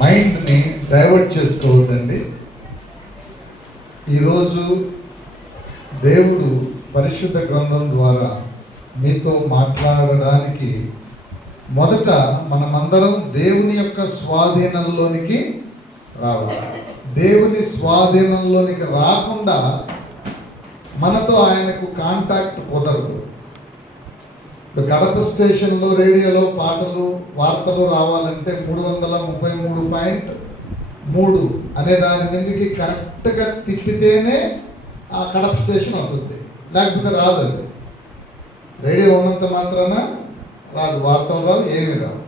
మైండ్ని డైవర్ట్ చేసుకోవద్దండి. ఈరోజు దేవుడు పరిశుద్ధ గ్రంథం ద్వారా మీతో మాట్లాడడానికి మొదట మనమందరం దేవుని యొక్క స్వాధీనంలోనికి రావాలి. దేవుని స్వాధీనంలోనికి రాకుండా మనతో ఆయనకు కాంటాక్ట్ కుదరదు. కడప స్టేషన్లో రేడియోలో పాటలు వార్తలు రావాలంటే 333.3 అనే దాని మీదకి కరెక్ట్గా తిప్పితేనే ఆ కడప స్టేషన్ వస్తుంది, లేకపోతే రాదు. అది రేడియో ఉన్నంత మాత్రాన రాదు, వార్తలు రావు, ఏమీ రావు.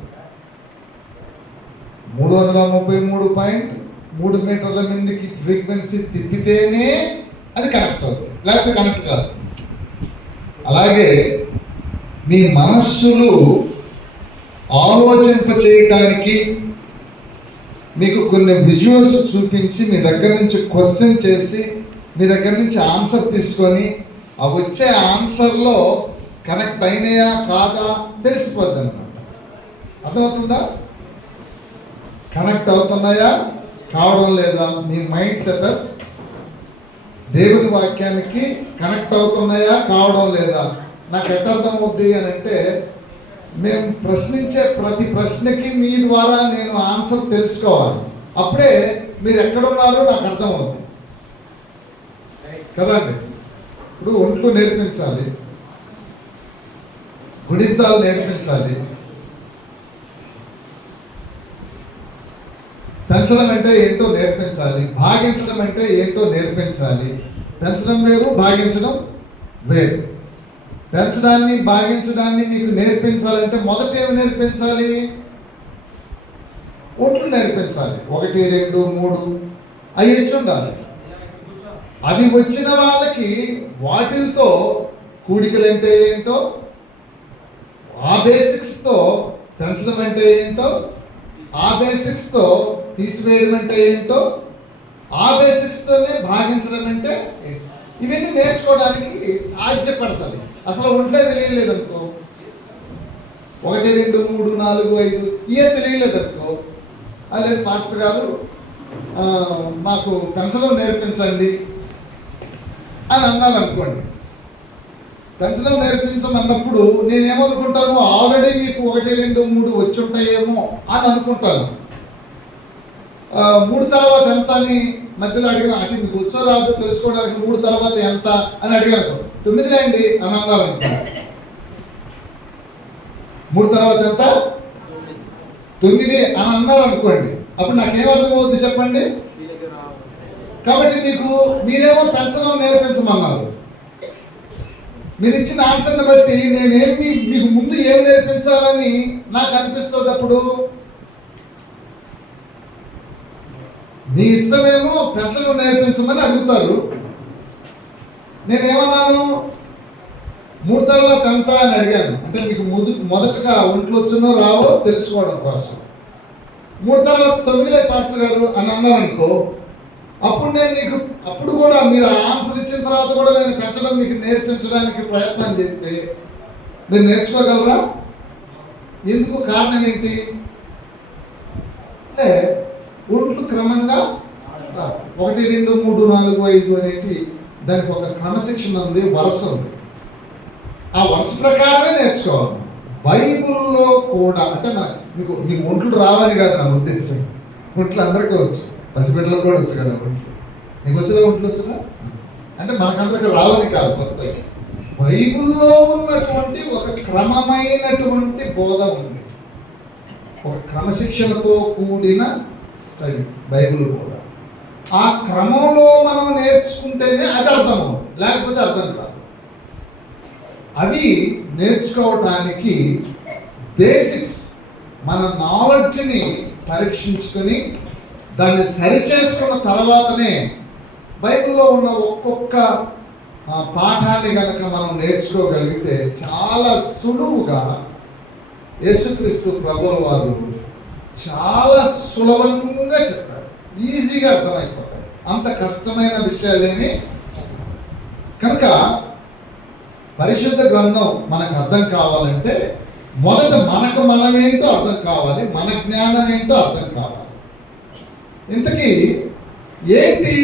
333.3 మీటర్ల మీదకి ఫ్రీక్వెన్సీ తిప్పితేనే అది కనెక్ట్ అవుతుంది, లేకపోతే కనెక్ట్ కాదు. అలాగే మీ మనస్సులు ఆలోచింప చేయటానికి మీకు కొన్ని విజువల్స్ చూపించి మీ దగ్గర నుంచి క్వశ్చన్ చేసి మీ దగ్గర నుంచి ఆన్సర్ తీసుకొని ఆ వచ్చే ఆన్సర్లో కనెక్ట్ అయినాయా కాదా తెలిసిపోద్ది అనమాట. అర్థమవుతుందా? కనెక్ట్ అవుతున్నాయా కావడం లేదా, మీ మైండ్ సెటప్ దేవుని వాక్యానికి కనెక్ట్ అవుతున్నాయా కావడం లేదా. నాకు ఎట్టర్థం అవుద్ది అని అంటే, మేము ప్రశ్నించే ప్రతి ప్రశ్నకి మీ ద్వారా నేను ఆన్సర్ తెలుసుకోవాలి. అప్పుడే మీరు ఎక్కడున్నారో నాకు అర్థం అవుతుంది కదండి. ఇప్పుడు ఒంట్లు నేర్పించాలి, గుణితాలు నేర్పించాలి, పెంచడం అంటే ఏంటో నేర్పించాలి, భాగించడం అంటే ఏంటో నేర్పించాలి. పెంచడం వేరు, భాగించడం వేరు. పెంచడాన్ని భాగించడాన్ని మీకు నేర్పించాలంటే మొదట ఏమి నేర్పించాలి? ఒట్లు నేర్పించాలి. 1, 2, 3 అవి వచ్చి ఉండాలి. అవి వచ్చిన వాళ్ళకి వాటితో కూడికలు అంటే ఏంటో, ఆ బేసిక్స్తో పెంచడం అంటే ఏంటో, ఆ బేసిక్స్తో తీసివేయడం అంటే ఏంటో, ఆ బేసిక్స్తోనే భాగించడం అంటే ఇవన్నీ నేర్చుకోవడానికి సాధ్యపడుతుంది. అసలు ఒంట్లో తెలియలేదు అనుకో, 1, 2, 3, 4, 5 ఇవే తెలియలేదు అనుకో, లేదు మాస్టర్ గారు మాకు పెంచడం నేర్పించండి అని అన్నారు అనుకోండి. పెంచడం నేర్పించమన్నప్పుడు నేనేమనుకుంటాను, ఆల్రెడీ మీకు 1, 2, 3 వచ్చి ఉంటాయేమో అని అనుకుంటాను. 3 తర్వాత ఎంత అని మధ్యలో అడిగాను. అంటే మీకు వచ్చో రాదో తెలుసుకోవడానికి 3 తర్వాత ఎంత అని అడిగాను. 9 రండి అని అన్నారు అనుకో. 3 తర్వాత ఎంత? 9 అని అన్నారు అనుకోండి. అప్పుడు నాకేమర్థమవుద్ది చెప్పండి? కాబట్టి మీరేమో పెంచడం నేర్పించమన్నారు. మీరు ఇచ్చిన ఆన్సర్ని బట్టి నేనేమి మీకు ముందు ఏమి నేర్పించాలని నాకు అనిపిస్తుంది. అప్పుడు మీ ఇష్టమేమో పెంచడం నేర్పించమని అడుగుతారు. నేనేమన్నాను? 3 తర్వాత ఎంత అని అడిగాను. అంటే మీకు మొదటగా ఒంట్లో వచ్చినో రావో తెలుసుకోవడం కోసం. 3 తర్వాత 9 పాస్టర్ గారు అని అన్నారు అనుకో. అప్పుడు నేను మీకు అప్పుడు కూడా మీరు ఆన్సర్ ఇచ్చిన తర్వాత కూడా నేను పెంచడం మీకు నేర్పించడానికి ప్రయత్నం చేస్తే మీరు నేర్చుకోగలరా? ఎందుకు? కారణం ఏంటి? అంటే ఒంట్లు క్రమంగా 1, 2, 3, 4, 5 అనేటి దానికి ఒక క్రమశిక్షణ ఉంది, వరుస ఉంది. ఆ వరుస ప్రకారమే నేర్చుకోవాలి. బైబుల్లో కూడా అంటే మీకు ఒంట్లు రావని కాదు నా ఉద్దేశం. ఒంట్లు అందరికీ వచ్చు, పసిబిడ్డలకు కూడా వచ్చు కదా ఒంట్లు. నీకు వచ్చిన ఒంట్లు వచ్చినా అంటే మనకందరికి రావని కాదు, వస్తాయి. బైబుల్లో ఉన్నటువంటి ఒక క్రమమైనటువంటి బోధ ఉంది, ఒక క్రమశిక్షణతో కూడిన స్టడీ బైబిల్ బోధ. ఆ క్రమంలో మనం నేర్చుకుంటేనే అది అర్థం అవుతుంది, లేకపోతే అర్థం కాదు. అవి నేర్చుకోవటానికి బేసిక్స్, మన నాలెడ్జ్ని పరీక్షించుకొని దాన్ని సరిచేసుకున్న తర్వాతనే బైబిల్లో ఉన్న ఒక్కొక్క పాఠాన్ని కనుక మనం నేర్చుకోగలిగితే చాలా సులువుగా యేసుక్రీస్తు ప్రభుల వారు చాలా సులభంగా చెప్పారు, ఈజీగా అర్థమైపోతాయి. అంత కష్టమైన విషయాలేమి. కనుక పరిశుద్ధ గ్రంథం మనకు అర్థం కావాలంటే మొదట మనకు మనమేంటో అర్థం కావాలి, మన జ్ఞానం ఏంటో అర్థం కావాలి. ఇంతకీ ఏంటి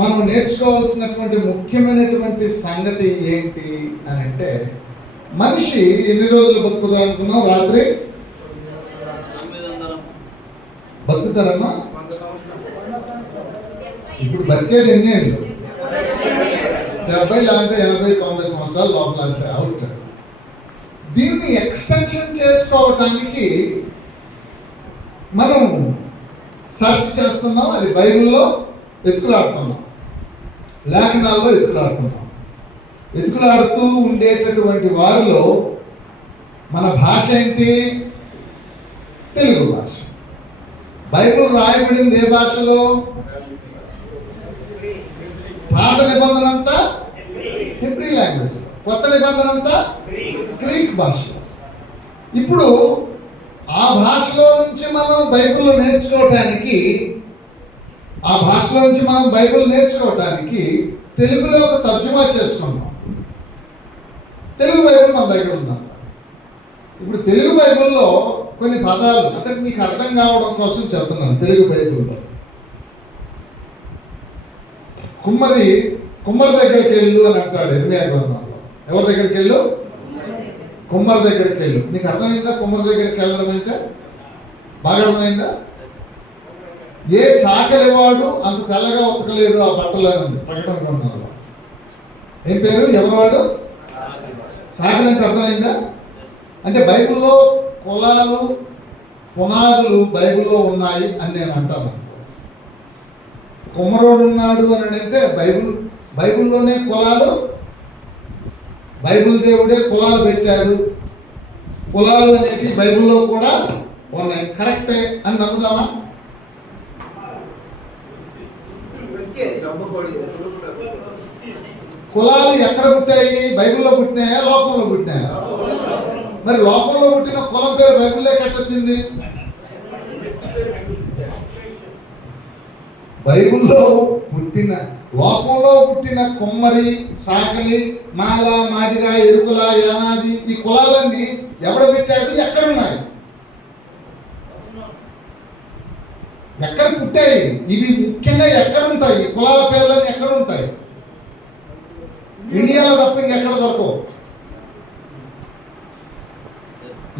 మనం నేర్చుకోవాల్సినటువంటి ముఖ్యమైనటువంటి సంగతి ఏంటి అని అంటే, మనిషి ఎన్ని రోజులు బతుకుతాడు అనుకున్నాం? రాత్రి బతుకుతారమ్మా? ఇప్పుడు బతికేది ఎన్ని ఏళ్ళు? 70 లేదంటే 80 90 సంవత్సరాలు లోపల అంతే, అవుట్. దీన్ని ఎక్స్టెన్షన్ చేసుకోవటానికి మనం సెర్చ్ చేస్తున్నాం. అది బైబిల్లో వెతుకులాడుతున్నాం, లేఖనాల్లో వెతుకులాడుతున్నాం. వెతుకులాడుతూ ఉండేటటువంటి వారిలో మన భాష ఏంటి? తెలుగు భాష. బైబిల్ రాయబడింది ఏ భాషలో? పాత నిబంధన అంతా హెబ్రీ లాంగ్వేజ్, కొత్త నిబంధన అంతా గ్రీక్ భాష. ఇప్పుడు ఆ భాషలో నుంచి మనం బైబిల్ నేర్చుకోవటానికి, తెలుగులో ఒక తర్జుమా చేసుకున్నాం. తెలుగు బైబిల్ మన దగ్గర ఉందంట. ఇప్పుడు తెలుగు బైబిల్లో కొన్ని పదాలు అంటే మీకు అర్థం కావడం కోసం చెప్తున్నాను. తెలుగు బైబిల్లో కుమ్మరి దగ్గరికి వెళ్ళు అని అంటాడు ఇర్మియా గ్రంథంలో. ఎవరి దగ్గరికి వెళ్ళు? కుమ్మరి దగ్గరికి వెళ్ళు. మీకు అర్థమైందా కుమ్మరి దగ్గరికి వెళ్ళడం అంటే? బాగా అర్థమైందా? ఏ చాకలివాడు అంత తెల్లగా ఉతకలేదు ఆ బట్టలు అని ఉంది ప్రకటన గ్రంథంలో. ఏం పేరు? ఎవరివాడు? చాకలి అంటే అర్థమైందా? అంటే బైబిల్లో కులాలు పునాదులు బైబిల్లో ఉన్నాయి అని నేను అంటాను. కుమ్మరోడు ఉన్నాడు అని అంటే బైబిల్లోనే కులాలు, బైబిల్ దేవుడే కులాలు పెట్టాడు. కులాలు అనేవి బైబిల్లో కూడా ఉన్నాయి. కరెక్టే అని నమ్ముదామా? కులాలు ఎక్కడ పుట్టాయి? బైబిల్లో పుట్టినాయా, లోకంలో పుట్టినాయా? మరి లోకంలో పుట్టిన కులం పేరు బైబిల్లోకి ఎట్టొచ్చింది? బైబిల్లో లోకంలో పుట్టిన కుమ్మరి, సాకలి, మాల, మాదిగ, ఎరుకుల, యానాది ఈ కులాలన్నీ ఎవడ పెట్టాడు? ఎక్కడున్నాయి? ఎక్కడ పుట్టాయి? ఇవి ముఖ్యంగా ఎక్కడ ఉంటాయి? కులాల పేర్లన్నీ ఎక్కడ ఉంటాయి? ఇండియాలో తప్ప ఇంకెక్కడ దొరకవు.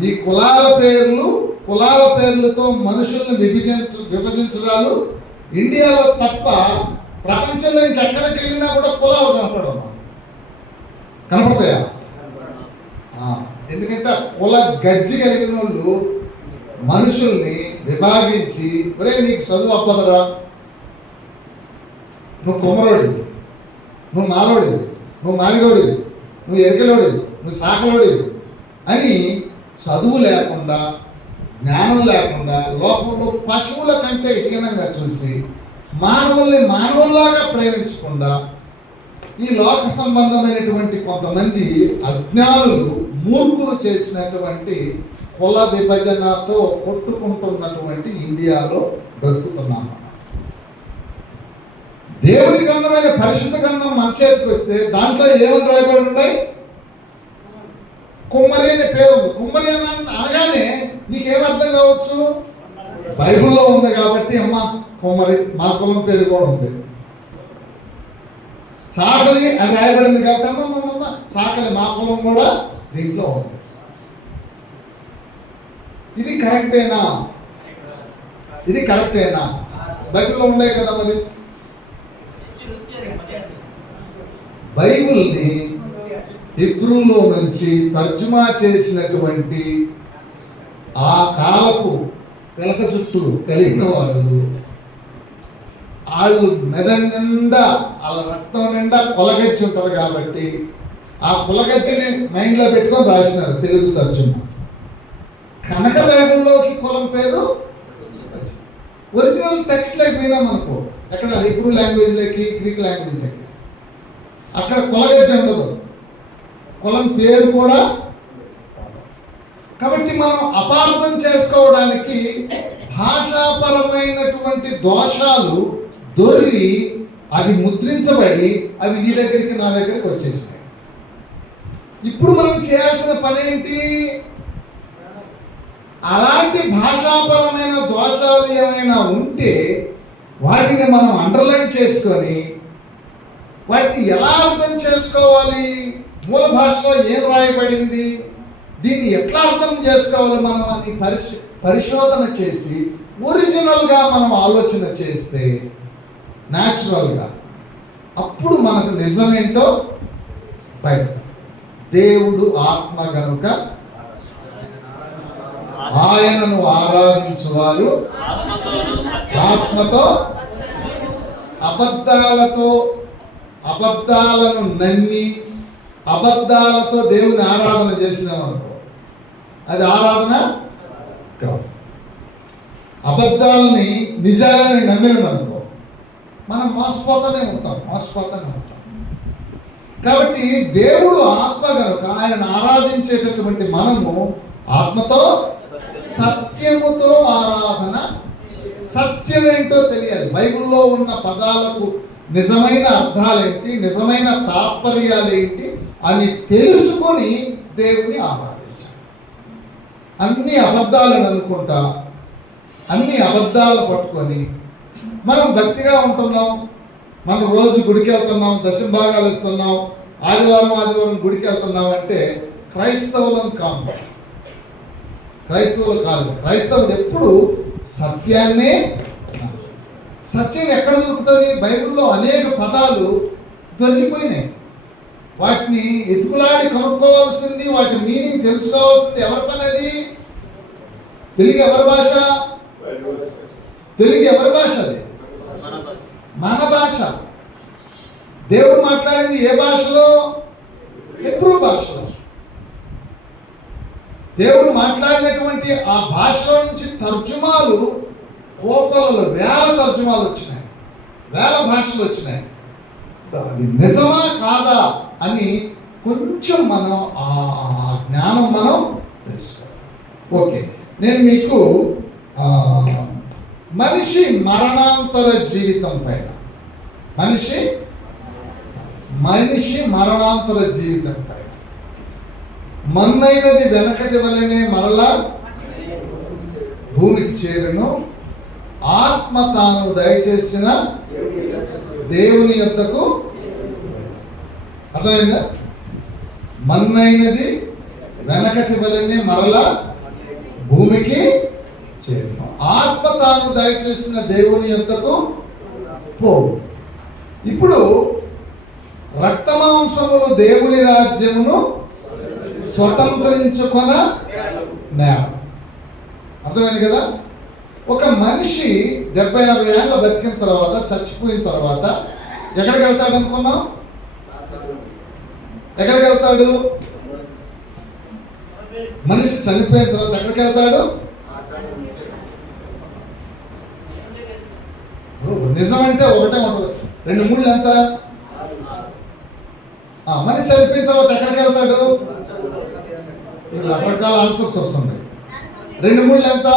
ఈ కులాల పేర్లతో మనుషుల్ని విభజించడాలు ఇండియాలో తప్ప ప్రపంచంలో ఇంకెక్కడికి వెళ్ళినా కూడా కులాలు కనపడతాయా? ఎందుకంటే కుల గజ్జి కలిగిన వాళ్ళు మనుషుల్ని విభాగించి, ఒరే నీకు చదువు అబ్బదరా, నువ్వు కుమ్మరోడివి, నువ్వు మాలోడివి, నువ్వు మాదిగోడివి, నువ్వు ఎరికలోడివి, నువ్వు సాకలోడివి అని చదువు లేకుండా, జ్ఞానం లేకుండా, లోకంలో పశువుల కంటే హీనంగా చూసి మానవుల్ని మానవుల్లాగా ప్రేమించకుండా ఈ లోక సంబంధమైనటువంటి కొంతమంది అజ్ఞానులు, మూర్ఖులు చేసినటువంటి కుల విభజనతో కొట్టుకుంటున్నటువంటి ఇండియాలో బ్రతుకుతున్నాం. దేవుని గ్రంథమైన పరిశుద్ధ గ్రంథం మన చేతికి వస్తే దాంట్లో ఏమని రాయబడి ఉన్నాయి? కుమ్మరి అనే పేరు ఉంది. కుమ్మరి అని అనగానే నీకేమర్థం కావచ్చు? బైబిల్లో ఉంది కాబట్టి అమ్మ కుమ్మరి, మా కులం పేరు కూడా ఉంది. చాకలి అని రాయబడింది కాబట్టి అమ్మ చాకలి, మా కులం కూడా దీంట్లో ఉంది. ఇది కరెక్టేనా? బైబిల్లో ఉండే కదా. మరి బైబిల్ని హిబ్రూలో నుంచి తర్జుమా చేసినటువంటి ఆ కాలపు పిలక చుట్టూ కలిగిన వాళ్ళు మెదడు నిండా, వాళ్ళ రక్తం నిండా కులగచ్చి ఉంటుంది కాబట్టి ఆ కులగచ్చిని మైండ్లో పెట్టుకొని రాసినారు తెలుగు తర్జుమా. కనక బైబిల్లోకి కులం పేరు ఒరిజినల్ టెక్స్ట్లోకి పోయినా మనకు ఎక్కడ హిబ్రూ లాంగ్వేజ్లోకి, గ్రీక్ లాంగ్వేజ్లోకి అక్కడ కులగజ్జి ఉండదు, కులం పేరు కూడా. కాబట్టి మనం అపార్థం చేసుకోవడానికి భాషాపరమైనటువంటి దోషాలు దొరికి అవి ముద్రించబడి అవి నీ దగ్గరికి నా దగ్గరికి వచ్చేసినాయి. ఇప్పుడు మనం చేయాల్సిన పని ఏంటి? అలాంటి భాషాపరమైన దోషాలు ఏమైనా ఉంటే వాటిని మనం అండర్లైన్ చేసుకొని వాటిని ఎలా అర్థం చేసుకోవాలి, మూల భాషలో ఏం రాయబడింది, దీన్ని ఎట్లా అర్థం చేసుకోవాలి మనం అని పరిశోధన చేసి ఒరిజినల్గా మనం ఆలోచన చేస్తే న్యాచురల్గా అప్పుడు మనకు నిజమేంటో బయట. దేవుడు ఆత్మ గనుక ఆయనను ఆరాధించువారు ఆత్మతో, అబద్ధాలను నమ్మి అబద్ధాలతో దేవుని ఆరాధన చేసినామనుకో అది ఆరాధన కాదు. అబద్ధాలని నిజాలని నమ్మినామనుకో మనం మోసపోతూనే ఉంటాం. కాబట్టి దేవుడు ఆత్మ కనుక ఆయన ఆరాధించేటటువంటి మనము ఆత్మతో సత్యముతో ఆరాధన. సత్యం ఏంటో తెలియాలి. బైబిల్లో ఉన్న పదాలకు నిజమైన అర్థాలేంటి, నిజమైన తాత్పర్యాలేంటి అని తెలుసుకొని దేవుని ఆరాధించాలి. అన్ని అబద్ధాలను అనుకుంటా, అన్ని అబద్ధాలు పట్టుకొని మనం భక్తిగా ఉంటున్నాం. మనం రోజు గుడికి వెళ్తున్నాం, దశమ భాగాలు ఇస్తున్నాం, ఆదివారం గుడికి వెళ్తున్నాం అంటే క్రైస్తవులం కాదు. క్రైస్తవుడు ఎప్పుడు సత్యాన్నే. సత్యం ఎక్కడ దొరుకుతుంది? బైబిల్లో అనేక పదాలు దొరికిపోయినాయి. వాటిని ఎతుకులాడి కనుక్కోవాల్సింది, వాటి మీనింగ్ తెలుసుకోవాల్సింది ఎవరి పని అది? తెలుగు ఎవరి భాష? అది మన భాష. దేవుడు మాట్లాడింది ఏ భాషలో? హెబ్రూ భాషలో. దేవుడు మాట్లాడినటువంటి ఆ భాషలో నుంచి తర్జుమాలు కోకొలలో వేల తర్జుమాలు వచ్చినాయి, వేల భాషలు వచ్చినాయి. నిజమా కాదా అని కొంచెం మనం ఆ జ్ఞానం మనం తెలుసుకోవాలి. ఓకే, నేను మీకు మనిషి మరణాంతర జీవితం పైన మనిషి మరణాంతర జీవితం పైన మన్నైనది వెనకటి వలనే మరలా భూమికి చేరును, ఆత్మ తాను దయచేసిన దేవుని యొద్దకు. అర్థమైందా? మన్నైనది వెనకటి వలనే మరలా భూమికి చేరును, ఆత్మ తాను దయచేసిన దేవుని యొద్దకు పోవు. ఇప్పుడు రక్తమాంసములు దేవుని రాజ్యమును స్వతంత్రించుకొన నేరం. అర్థమైంది కదా? ఒక మనిషి 70-80 ఏళ్ళ బతికిన తర్వాత, చచ్చిపోయిన తర్వాత ఎక్కడికి వెళ్తాడు అనుకున్నాం? ఎక్కడికి వెళ్తాడు? మనిషి చనిపోయిన తర్వాత ఎక్కడికి వెళ్తాడు? నిజం అంటే ఒకటే ఉంటుంది. 2-3 ఎంత? మనిషి చనిపోయిన తర్వాత ఎక్కడికి వెళ్తాడు? ఇప్పుడు రకరకాల ఆన్సర్స్ వస్తున్నాయి. 2-3 ఎంత?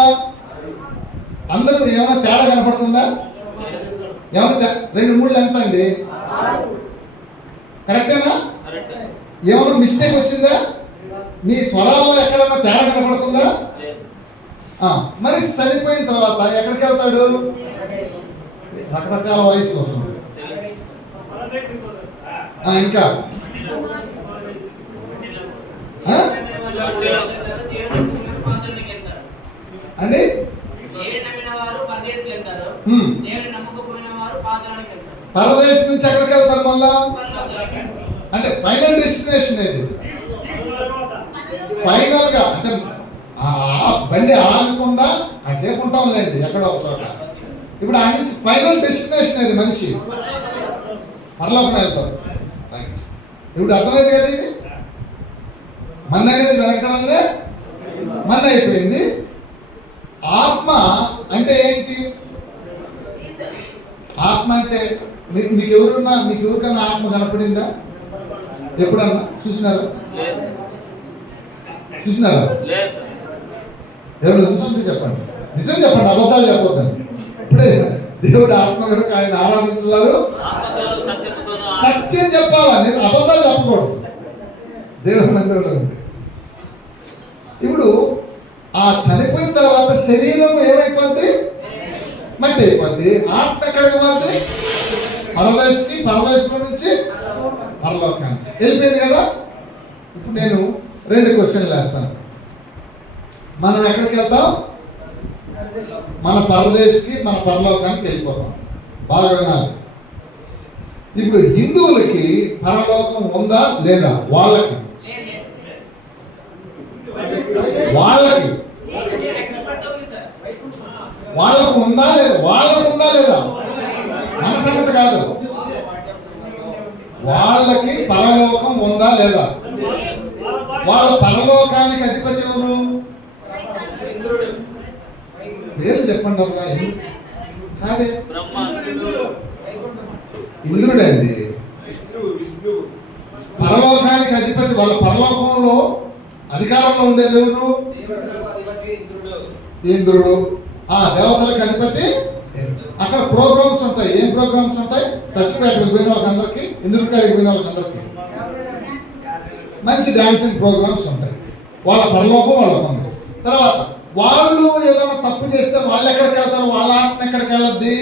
అందరూ ఏమైనా తేడా కనపడుతుందా? ఏమైనా 2-3 ఎంత అండి? కరెక్టేనా? ఏమైనా మిస్టేక్ వచ్చిందా? మీ స్వరాల్లో ఎక్కడన్నా తేడా కనపడుతుందా? మనిషి చనిపోయిన తర్వాత ఎక్కడికి వెళ్తాడు? రకరకాల వయసులు వస్తుంది. ఇంకా అండి పరదేశం నుంచి ఎక్కడికి వెళ్తారు మళ్ళా? అంటే ఫైనల్ డెస్టినేషన్ ఏది? ఫైనల్ గా అంటే బండి ఆగకుండా కాసేపు ఉంటాంలేండి ఎక్కడో ఒక చోట. ఇప్పుడు ఆ నుంచి ఫైనల్ డెస్టినేషన్ ఏది? మనిషి పరలోకం వెళ్తారు. రైట్. ఇప్పుడు అర్థమైంది కదా? ఇది మన్న అనేది వెనకడం వల్లే మన్న అయిపోయింది. ఆత్మ అంటే ఏంటి? ఆత్మ అంటే మీకు ఎవరికన్నా ఆత్మ కనపడిందా? ఎప్పుడన్నా చూసినారా? ఎవరు చూసింటే చెప్పండి. నిజం చెప్పండి, అబద్ధాలు చెప్పొద్దండి. ఇప్పుడే దేవుడు ఆత్మ కనుక ఆయన ఆరాధించేవారు సత్యం చెప్పాలా, నేను అబద్ధాలు చెప్పకూడదు. దేవుని మందిరంలో ఉంది. ఇప్పుడు ఆ చనిపోయిన తర్వాత శరీరం ఏమైపోద్ది? మట్టి అయిపోద్ది. ఆత్మ ఎక్కడికి పోద్ది? పరదేశికి, పరదేశంలో నుంచి పరలోకానికి వెళ్ళిపోయింది కదా. ఇప్పుడు నేను 2 క్వశ్చన్లు వేస్తాను. మనం ఎక్కడికి వెళ్తాం? మన పరదేశికి, మన పరలోకానికి వెళ్ళిపోతాం. బాగా వినాలి. ఇప్పుడు హిందువులకి పరలోకం ఉందా లేదా? వాళ్ళకి వాళ్ళకు ఉందా లేదా? వాళ్ళకు ఉందా లేదా? మన సంగతి కాదు. వాళ్ళకి పరలోకం ఉందా లేదా? వాళ్ళ పరలోకానికి అధిపతి ఎవరు? పేరు చెప్పండి. కాదే, ఇంద్రుడండి. పరలోకానికి అధిపతి. వాళ్ళ పరలోకంలో అధికారంలో ఉండేది ఎవరు? ఇంద్రుడు. దేవతలకు అధిపతి. అక్కడ ప్రోగ్రామ్స్ ఉంటాయి. ఏం ప్రోగ్రామ్స్ ఉంటాయి? చచ్చిపోయేటికి పోయిన వాళ్ళకందరికీ, ఇంద్రుడి కాడికి పోయిన వాళ్ళకందరికీ మంచి డాన్సింగ్ ప్రోగ్రామ్స్ ఉంటాయి. వాళ్ళ పరలోకం వాళ్ళకు ఉంది. తర్వాత వాళ్ళు ఏదైనా తప్పు చేస్తే వాళ్ళు ఎక్కడికి వెళ్తారు? వాళ్ళ ఆత్మ ఎక్కడికి వెళ్ళద్ది?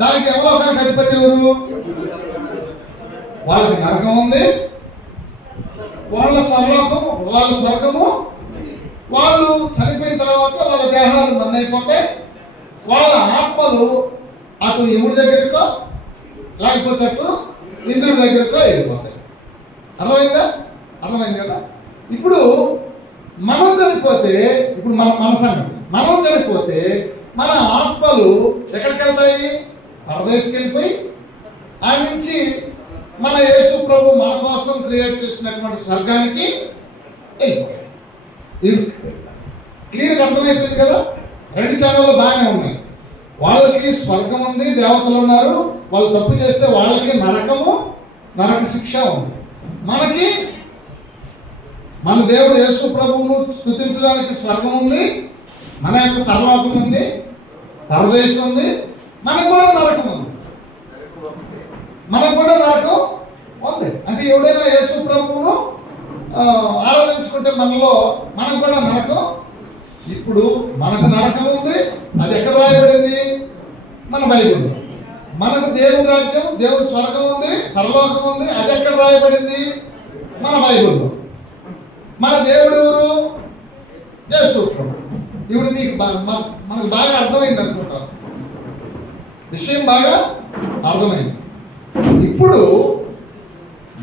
దానికి యమలోకానికి అధిపతి ఎవరు? వాళ్ళకి నరకం ఉంది, వాళ్ళ స్వర్లోకము, వాళ్ళ స్వర్గము. వాళ్ళు చనిపోయిన తర్వాత వాళ్ళ దేహాలు మన్నైపోతే వాళ్ళ ఆత్మలు అటు యముడి దగ్గరకో లేకపోతే అటు ఇంద్రుడి దగ్గరకో వెళ్ళిపోతాయి. అర్థమైందా? అర్థమైంది కదా. ఇప్పుడు మనం చనిపోతే, ఇప్పుడు మన సంగతి, మనం చనిపోతే మన ఆత్మలు ఎక్కడికి వెళ్తాయి? పరదేశికి వెళ్ళిపోయి ఆ నుంచి మన యేసు ప్రభు మన కోసం క్రియేట్ చేసినటువంటి స్వర్గానికి వెళ్ళిపోతాయి. క్లియర్గా అర్థమైపోయింది కదా. 2 ఛానళ్ళు బాగానే ఉన్నాయి. వాళ్ళకి స్వర్గం ఉంది, దేవతలు ఉన్నారు. వాళ్ళు తప్పు చేస్తే వాళ్ళకి నరకము, నరక శిక్ష ఉంది. మనకి మన దేవుడు యేసు ప్రభువును స్తుతించడానికి స్వర్గం ఉంది, మన యొక్క పరలోకం ఉంది, పరదేశం ఉంది. మనకు కూడా నరకం ఉంది. మనకు కూడా నరకం ఉంది. అంటే ఎవడైనా యేసు ప్రభువును ఆరాధించుకుంటే మనకు కూడా నరకం. ఇప్పుడు మనకు నరకం ఉంది. అది ఎక్కడ రాయబడింది? మన బైబిల్. మనకు దేవుని రాజ్యం, దేవుని స్వర్గం ఉంది, పరలోకం ఉంది. అది ఎక్కడ రాయబడింది? మన బైబిల్లో. మన దేవుడు ఎవరు? యేసు ప్రభు. ఇప్పుడు మీకు మనకు బాగా అర్థమైంది అనుకుంటాను. విషయం బాగా అర్థమైంది. ఇప్పుడు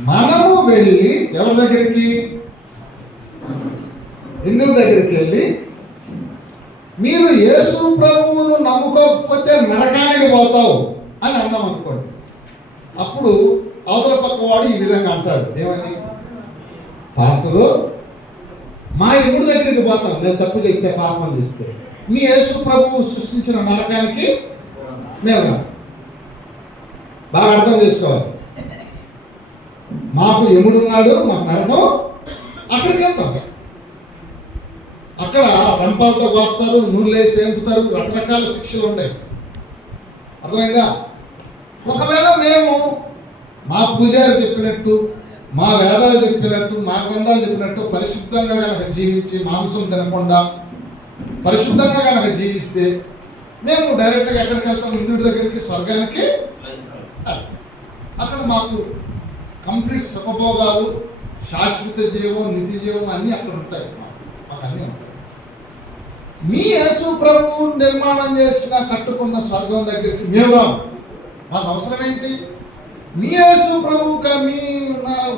మనము వెళ్ళి ఎవరి దగ్గరికి? హిందువు దగ్గరికి వెళ్ళి, మీరు యేసు ప్రభువును నమ్ముకోకపోతే నరకానికి పోతావు అని అన్నాం అనుకోండి. అప్పుడు అవతల పక్క వాడు ఈ విధంగా అంటాడు, ఏమని? పాస్టరు, మా యముడి దగ్గరికి పోతాం మేము తప్పు చేస్తే, పాపం చేస్తే. మీ యేసు ప్రభువు సృష్టించిన నరకానికి మేము బాగా అర్థం చేసుకోవాలి. మాకు యముడు ఉన్నాడు, మాకు నరకం. అక్కడికి వెళ్తాం. అక్కడ రంపాలతో కోస్తారు, నూనెలేసి ఏంపుతారు, రకరకాల శిక్షలు ఉన్నాయి. అర్థమైందా? ఒకవేళ మేము మా పూజారి చెప్పినట్టు, మా వేదాలు చెప్పినట్టు, మా గ్రంథాలు చెప్పినట్టు పరిశుద్ధంగా కనుక జీవించి, మాంసం తినకుండా పరిశుద్ధంగా కనుక జీవిస్తే మేము డైరెక్ట్గా ఎక్కడికి వెళ్తాం? ఇంద్రుడి దగ్గరికి, స్వర్గానికి. అక్కడ మాకు కంప్లీట్ సుఖభోగాలు, శాశ్వత జీవం, నిత్య జీవం అన్నీ అక్కడ ఉంటాయి. మాకు అన్నీ ఉంటాయి. మీ యేసు ప్రభు నిర్మాణం చేసిన కట్టుకున్న స్వర్గం దగ్గరికి మేము రాము. మాకు అవసరం ఏంటి? మీ యేసు ప్రభువుగా మీ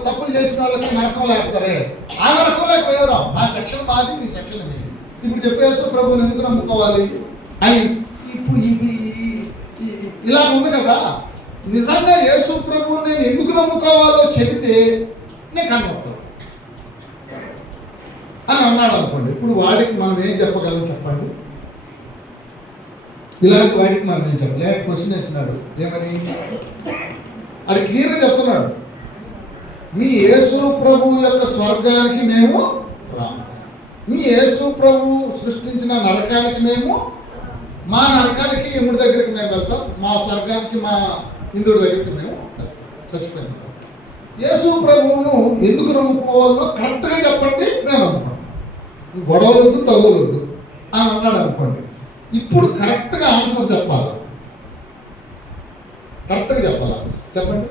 తప్పులు చేసిన వాళ్ళకి నరకం వేస్తారే, ఆ నరకంలోకి మేము రాము. మా సెక్షన్ మాది, మీ సెక్షన్ మీది. ఇప్పుడు చెప్పే యేసు ప్రభువుని ఎందుకు నమ్ముకోవాలి అని ఇప్పుడు ఇలా ఉంది కదా. నిజంగా యేసు ప్రభువుని నేను ఎందుకు నమ్ముకోవాలో చెబితే నేను కన్వర్ట్ అని అన్నాడు అనుకోండి. ఇప్పుడు వాడికి మనం ఏం చెప్పగలం చెప్పండి? ఇలాంటి వాడికి మనం ఏం చెప్పలే. క్వశ్చన్ వేసినాడు, ఏమని? అది క్లియర్గా చెప్తున్నాడు, మీ యేసు ప్రభు యొక్క స్వర్గానికి మేము రాము, మీ యేసు ప్రభు సృష్టించిన నరకానికి మేము, మా నరకానికి యముడి దగ్గరికి మేము వెళ్తాం, మా స్వర్గానికి మా ఇంద్రుడి దగ్గరికి మేము చచ్చిపోయాం. యేసు ప్రభువును ఎందుకు నమ్ముకోవాలో కరెక్ట్గా చెప్పండి, నేను నమ్ముకోను. గొడవలొద్దు, తగులొద్దు అని అన్నాడు అనుకోండి. ఇప్పుడు కరెక్ట్గా ఆన్సర్ చెప్పాలి, కరెక్ట్గా చెప్పాలి ఆన్సర్ చెప్పండి.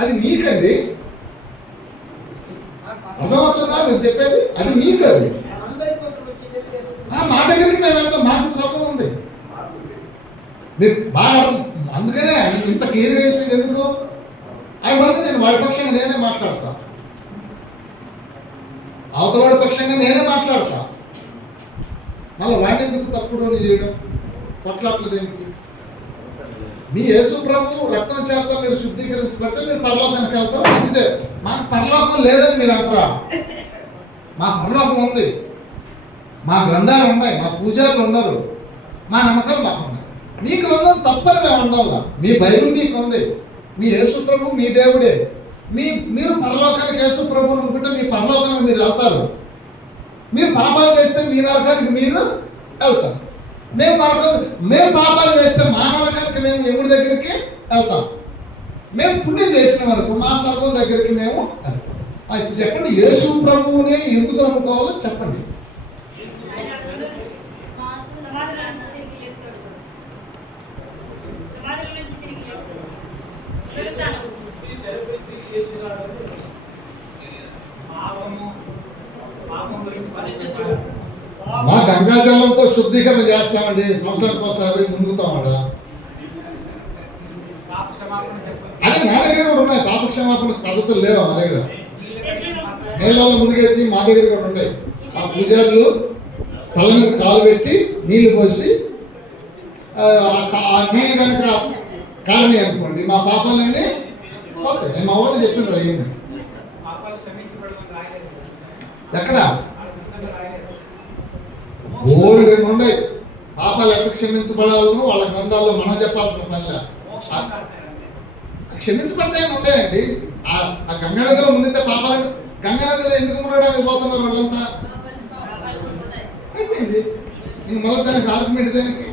అది మీకండి, అర్థమవుతుందా మీరు చెప్పేది? అది మీకు, అది మా దగ్గరికి మేము వెళ్తాం, మాకు స్వర్గం ఉంది. మీరు బాగా అందుకనే ఇంత క్లియర్గా అయిపోయింది. ఎందుకు ఆయన వల్ల నేను వాడి పక్షంగా నేనే మాట్లాడతా, అవతలవాడి పక్షంగా నేనే మాట్లాడతా. మళ్ళీ వాడిని ఎందుకు తప్పుడు చేయడం, కొట్లాట్లు దేనికి? మీ యేసు ప్రభు రక్తం చేత మీరు శుద్ధీకరించబడితే మీరు పరలోకానికి వెళ్తారు, మంచిదే. మాకు పరలోకం లేదని మీరు అంటారా? మా పరలోకం ఉంది, మా గ్రంథాలు ఉన్నాయి, మా పూజారులు ఉన్నారు, మా నమ్మకాలు మాకు ఉన్నాయి. మీ గ్రంథం తప్పని మేము ఉండాల, మీ బైబిల్ మీకు ఉంది, మీ యేసు ప్రభు మీ దేవుడే. మీరు పరలోకానికి యేసు ప్రభువుని అనుకుంటే మీ పరలోకానికి మీరు వెళ్తారు. మీరు పాపాలు చేస్తే మీ నరకానికి మీరు వెళ్తారు. మేము పాపాలు చేస్తే మా నరకానికి మేము ఎవరి దగ్గరికి వెళ్తాం. మేము పుణ్యం చేసిన వరకు మా స్వర్గం దగ్గరికి మేము వెళ్తాం. ఇప్పుడు చెప్పండి, యేసు ప్రభువుని ఎందుకు నమ్ముకోవాలో చెప్పండి. మా గంగాజలంతో శుద్ధీకరణ చేస్తామండి, సంవత్సరానికి ఒకసారి మునుగుతామడ. అదే మా దగ్గర కూడా ఉన్నాయి, పాప క్షమాపణ పద్ధతులు లేవా మా దగ్గర? నీళ్ళలో మునిగెత్తి మా దగ్గర కూడా ఉన్నాయి. ఆ పూజారులు తల మీద కాలు పెట్టి నీళ్లు పోసి ఆ నీళ్ళు కనుక కారణి అనుకోండి మా పాపాలన్నీ పోతాయి. మా వాళ్ళు చెప్పినారు అయ్యింది. ఎక్కడ గోల్డ్ ఉన్నాయి పాపాలు ఎక్కడ క్షమించబడాలను వాళ్ళ గ్రంథాల్లో మనం చెప్పాల్సిన పనిలే. క్షమించబడతాయని ఉంటాయండి. ఆ గంగానదిలో మునిగితే పాపాలను, గంగానదిలో ఎందుకు మునగడానికి పోతున్నారు వాళ్ళంతా? అయిపోయింది. ఇంక మళ్ళీ దానికి ఆర్గ్యుమెంట్ దేనికి?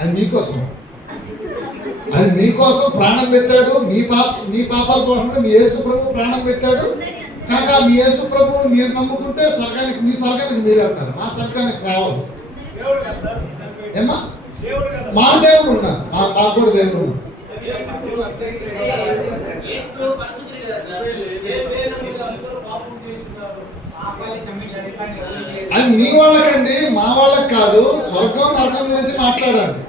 అది మీకోసం, అది మీకోసం ప్రాణం పెట్టాడు. మీ పాపాల కోసం మీ యేసు ప్రభు ప్రాణం పెట్టాడు కనుక మీ యేసు ప్రభువుని మీరు నమ్ముకుంటే స్వర్గానికి, మీ స్వర్గానికి మీరు వెళ్తారు, మా స్వర్గానికి రావాలి. ఏమా మా దేవుడు ఉన్నారు, మాకు కూడా దేవుడు ఉన్నారు. అది మీ వాళ్ళకండి, మా వాళ్ళకి కాదు. స్వర్గం నరకం గురించి మాట్లాడండి.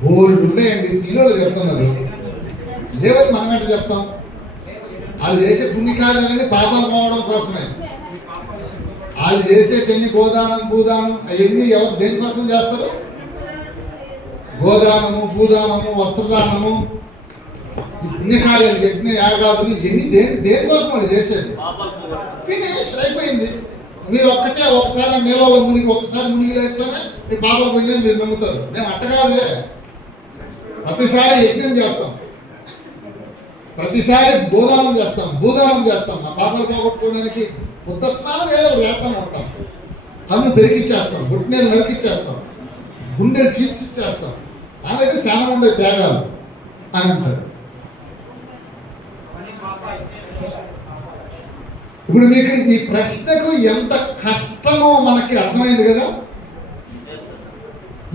బోల్డ్ ఉన్నాయండి, పిల్లలు చెప్తున్నారు. లేవని మనం ఏంటో చెప్తాం? వాళ్ళు చేసే పుణ్యకార్యాలని పాపాలు పోవడం కోసమే. వాళ్ళు చేసేటన్ని గోదానం భూదానం అవన్నీ ఎవరు దేనికోసం చేస్తారు? గోదానము, భూదానము, వస్త్రదానము, ఈ పుణ్యకార్యాలు, యజ్ఞ యాగాదులు ఇవన్నీ దేనికోసం వాళ్ళు చేసేది? ఫినిష్ అయిపోయింది. మీరు ఒకసారి నీళ్ళలో మునిగి ఒకసారి మునిగి లేస్తేనే మీ పాపం పోయిందని మీరు నమ్ముతారు. మేము అట్టగాదే, ప్రతిసారి యజ్ఞం చేస్తాం, ప్రతిసారి భూదానం చేస్తాం. మా పాపాలు పోగొట్టుకోవడానికి ఉత్త స్నానం ఏదో ఒకటి చేస్తూనే ఉంటాం. కన్ను పెరిగిచ్చేస్తాం, గుడ్డీలు నరికిచ్చేస్తాం, గుండెలు చీల్చిచ్చేస్తాం. నా దగ్గర చాలా ఉండే త్యాగాలు అని అంటాడు. ఇప్పుడు మీకు ఈ ప్రశ్నకు ఎంత కష్టమో మనకి అర్థమైంది కదా.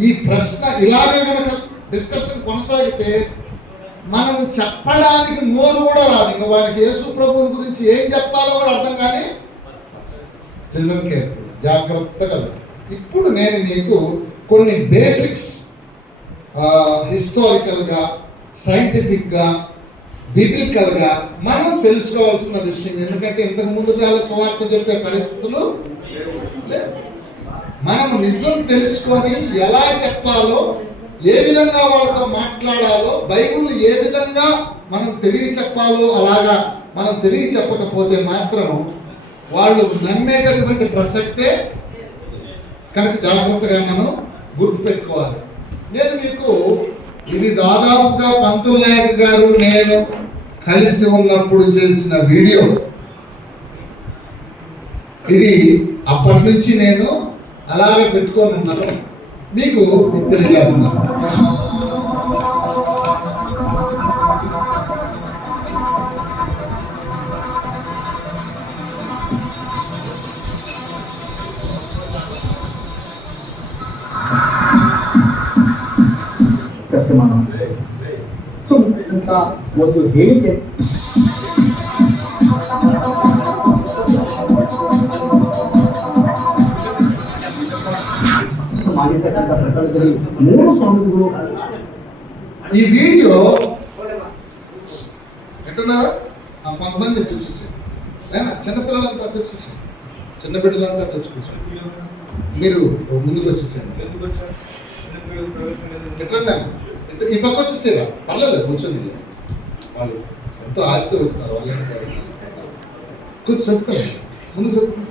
ఈ ప్రశ్న ఇలాగే కనుక డిస్కషన్ కొనసాగితే మనం చెప్పడానికి నోరు కూడా రాదు. ఇంకా వాడికి యేసు ప్రభువుని గురించి ఏం చెప్పాలో కూడా అర్థం కానీ. లిజన్ కేర్ఫుల్, జాగ్రత్తగా. ఇప్పుడు నేను నీకు కొన్ని బేసిక్స్ హిస్టారికల్గా, సైంటిఫిక్గా, బిబ్లికల్గా మనం తెలుసుకోవాల్సిన విషయం. ఎందుకంటే ఇంతకు ముందు సువార్త చెప్పే పరిస్థితులు లేదు. మనం నిజం తెలుసుకొని ఎలా చెప్పాలో, ఏ విధంగా వాళ్ళతో మాట్లాడాలో, బైబిల్ ఏ విధంగా మనం తెలియ చెప్పాలో అలాగా మనం తెలియ చెప్పకపోతే మాత్రం వాళ్ళు నమ్మేటటువంటి ప్రసక్తే. కనుక జాగ్రత్తగా మనం గుర్తుపెట్టుకోవాలి. నేను మీకు ఇది దాదాపుగా పంతులు నాయక్ గారు నేను కలిసి ఉన్నప్పుడు చేసిన వీడియో. ఇది అప్పటి నుంచి నేను అలాగే పెట్టుకొని ఉన్నాను, మీకు తెలియజేస్తున్నాను. ತಕ್ಕಂಥ ಒಂದು ಹೇಳಿಕೆ ಮಾಡಿರ್ತಕ್ಕಂಥ ಪ್ರಕರಣದಲ್ಲಿ 3 ಸ್ವಾಮೀಜಿಗಳು ఈ వీడియో ఎట్టున్నారా కొంతమంది వచ్చేసారు అయినా చిన్నపిల్లలంతా వచ్చేసారు చిన్న బిడ్డలంతా వచ్చేసారు మీరు ముందుకు వచ్చేసారు ఎట్లా ఈ పక్క వచ్చేసేవా పర్లేదు కూర్చొని వాళ్ళు ఎంతో ఆస్తి వచ్చినారు వాళ్ళు కూర్చో చదువుకోండి ముందు చదువుకోండి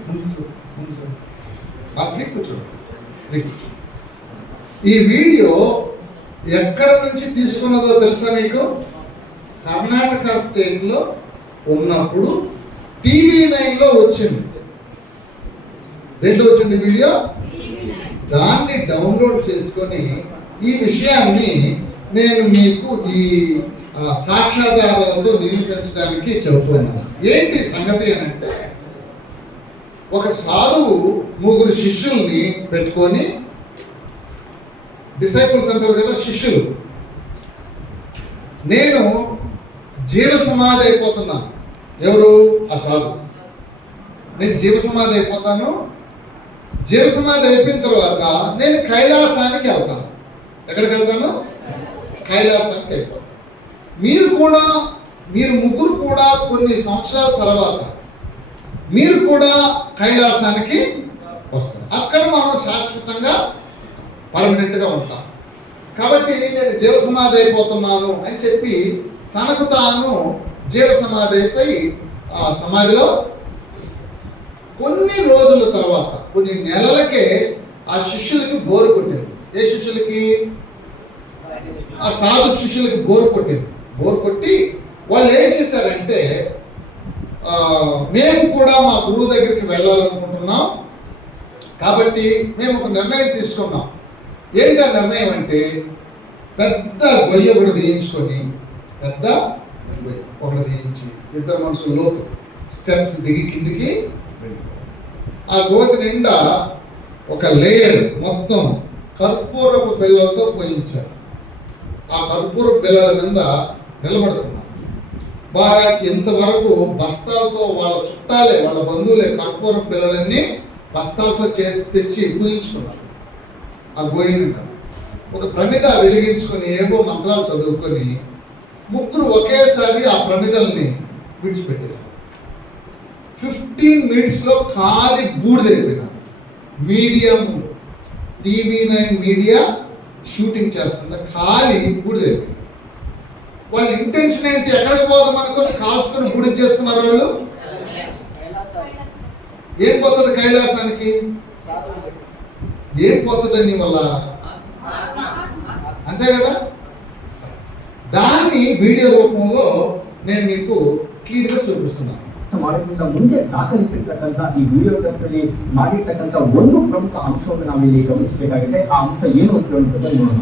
కూర్చోండి. ఈ వీడియో ఎక్కడ నుంచి తీసుకున్నదో తెలుసా మీకు? కర్ణాటక స్టేట్లో ఉన్నప్పుడు TV9లో వచ్చింది. దేంట్లో వచ్చింది వీడియో? దాన్ని డౌన్లోడ్ చేసుకొని ఈ విషయాన్ని నేను మీకు ఈ సాక్ష్యాధారాలతో నిరూపించడానికి చెబుతున్నాను. ఏంటి సంగతి అని అంటే, ఒక సాధువు 3 శిష్యుల్ని పెట్టుకొని, డిసైపుల్స్ అంటారు కదా శిష్యులు, నేను జీవ సమాధి అయిపోతున్నాను. ఎవరు? ఆ సాధువు. నేను జీవ సమాధి అయిపోతాను, జీవ సమాధి అయిపోయిన తర్వాత నేను కైలాసానికి వెళ్తాను. ఎక్కడికి వెళ్తాను? కైలాసానికి వెళ్ళిపోతాను. మీరు ముగ్గురు కూడా కొన్ని సంవత్సరాల తర్వాత మీరు కూడా కైలాసానికి వస్తారు. అక్కడ మనం శాశ్వతంగా పర్మనెంట్గా ఉంటాం. కాబట్టి నేను జీవ సమాధి అయిపోతున్నాను అని చెప్పి తనకు తాను జీవ సమాధి అయిపోయి ఆ సమాధిలో కొన్ని రోజుల తర్వాత, కొన్ని నెలలకే ఆ శిష్యులకి బోరు కొట్టింది. ఏ శిష్యులకి? ఆ సాధు శిష్యులకి బోరు కొట్టింది. బోరు కొట్టి వాళ్ళు ఏం చేశారంటే, మేము కూడా మా గురువు దగ్గరికి వెళ్ళాలనుకుంటున్నాం, కాబట్టి మేము ఒక నిర్ణయం తీసుకున్నాం. ఏంటి ఆ నిర్ణయం అంటే, పెద్ద గొయ్య ఒకటి తీయించుకొని, పెద్ద ఒకటి తీయించి 2 మనుషుల లోతు స్టెప్స్ దిగి కిందికి వెళ్ళిపోయారు. ఆ గోతి నిండా ఒక లేయర్ మొత్తం కర్పూరపు బిళ్ళలతో పోయించారు. ఆ కర్పూరపు బిళ్ళల మీద నిలబడుతున్నారు. బాగా ఇంతవరకు బస్తాలతో వాళ్ళ చుట్టాలే, వాళ్ళ బంధువులే కర్పూరపు బిళ్ళలన్నీ బస్తాలతో చేసి తెచ్చి పూయించుకున్నారు. ఆ గోయిని ఒక ప్రమిద వెలిగించుకొని ఏవో మంత్రాలు చదువుకొని ముగ్గురు ఒకేసారి ఆ ప్రమిదల్ని విడిచిపెట్టేశారు. 15 మినిట్స్లో ఖాళీ బూడిదైపోయినారు. మీడియం TV9 మీడియా షూటింగ్ చేస్తుంది, ఖాళీ బూడిదైపోయింది. వాళ్ళ ఇంటెన్షన్ ఏంటి? ఎక్కడికి పోదాం అనుకుని కాల్చుకొని బూడిద చేసుకున్నారు వాళ్ళు. ఏం పోతుంది కైలాసానికి? ఏం పోతుందని వల్ల, అంతే కదా. దాన్ని వీడియో రూపంలో నేను మీకు క్లియర్గా చూపిస్తున్నాను. ಮಾಡೋಕ್ಕಿಂತ ಮುಂಚೆ ದಾಖಲಿಸಿರ್ತಕ್ಕಂಥ ಈ ವಿಡಿಯೋಗ್ರಾಫಲ್ಲಿ ಮಾಡಿರ್ತಕ್ಕಂಥ ಒಂದು ಪ್ರಮುಖ ಅಂಶವನ್ನು ನಾವಿಲ್ಲಿ ಗಮನಿಸಬೇಕಾಗಿದೆ. ಆ ಅಂಶ ಏನು ಅಂತ ಹೇಳುವಂಥದ್ದು ನೋಡೋಣ.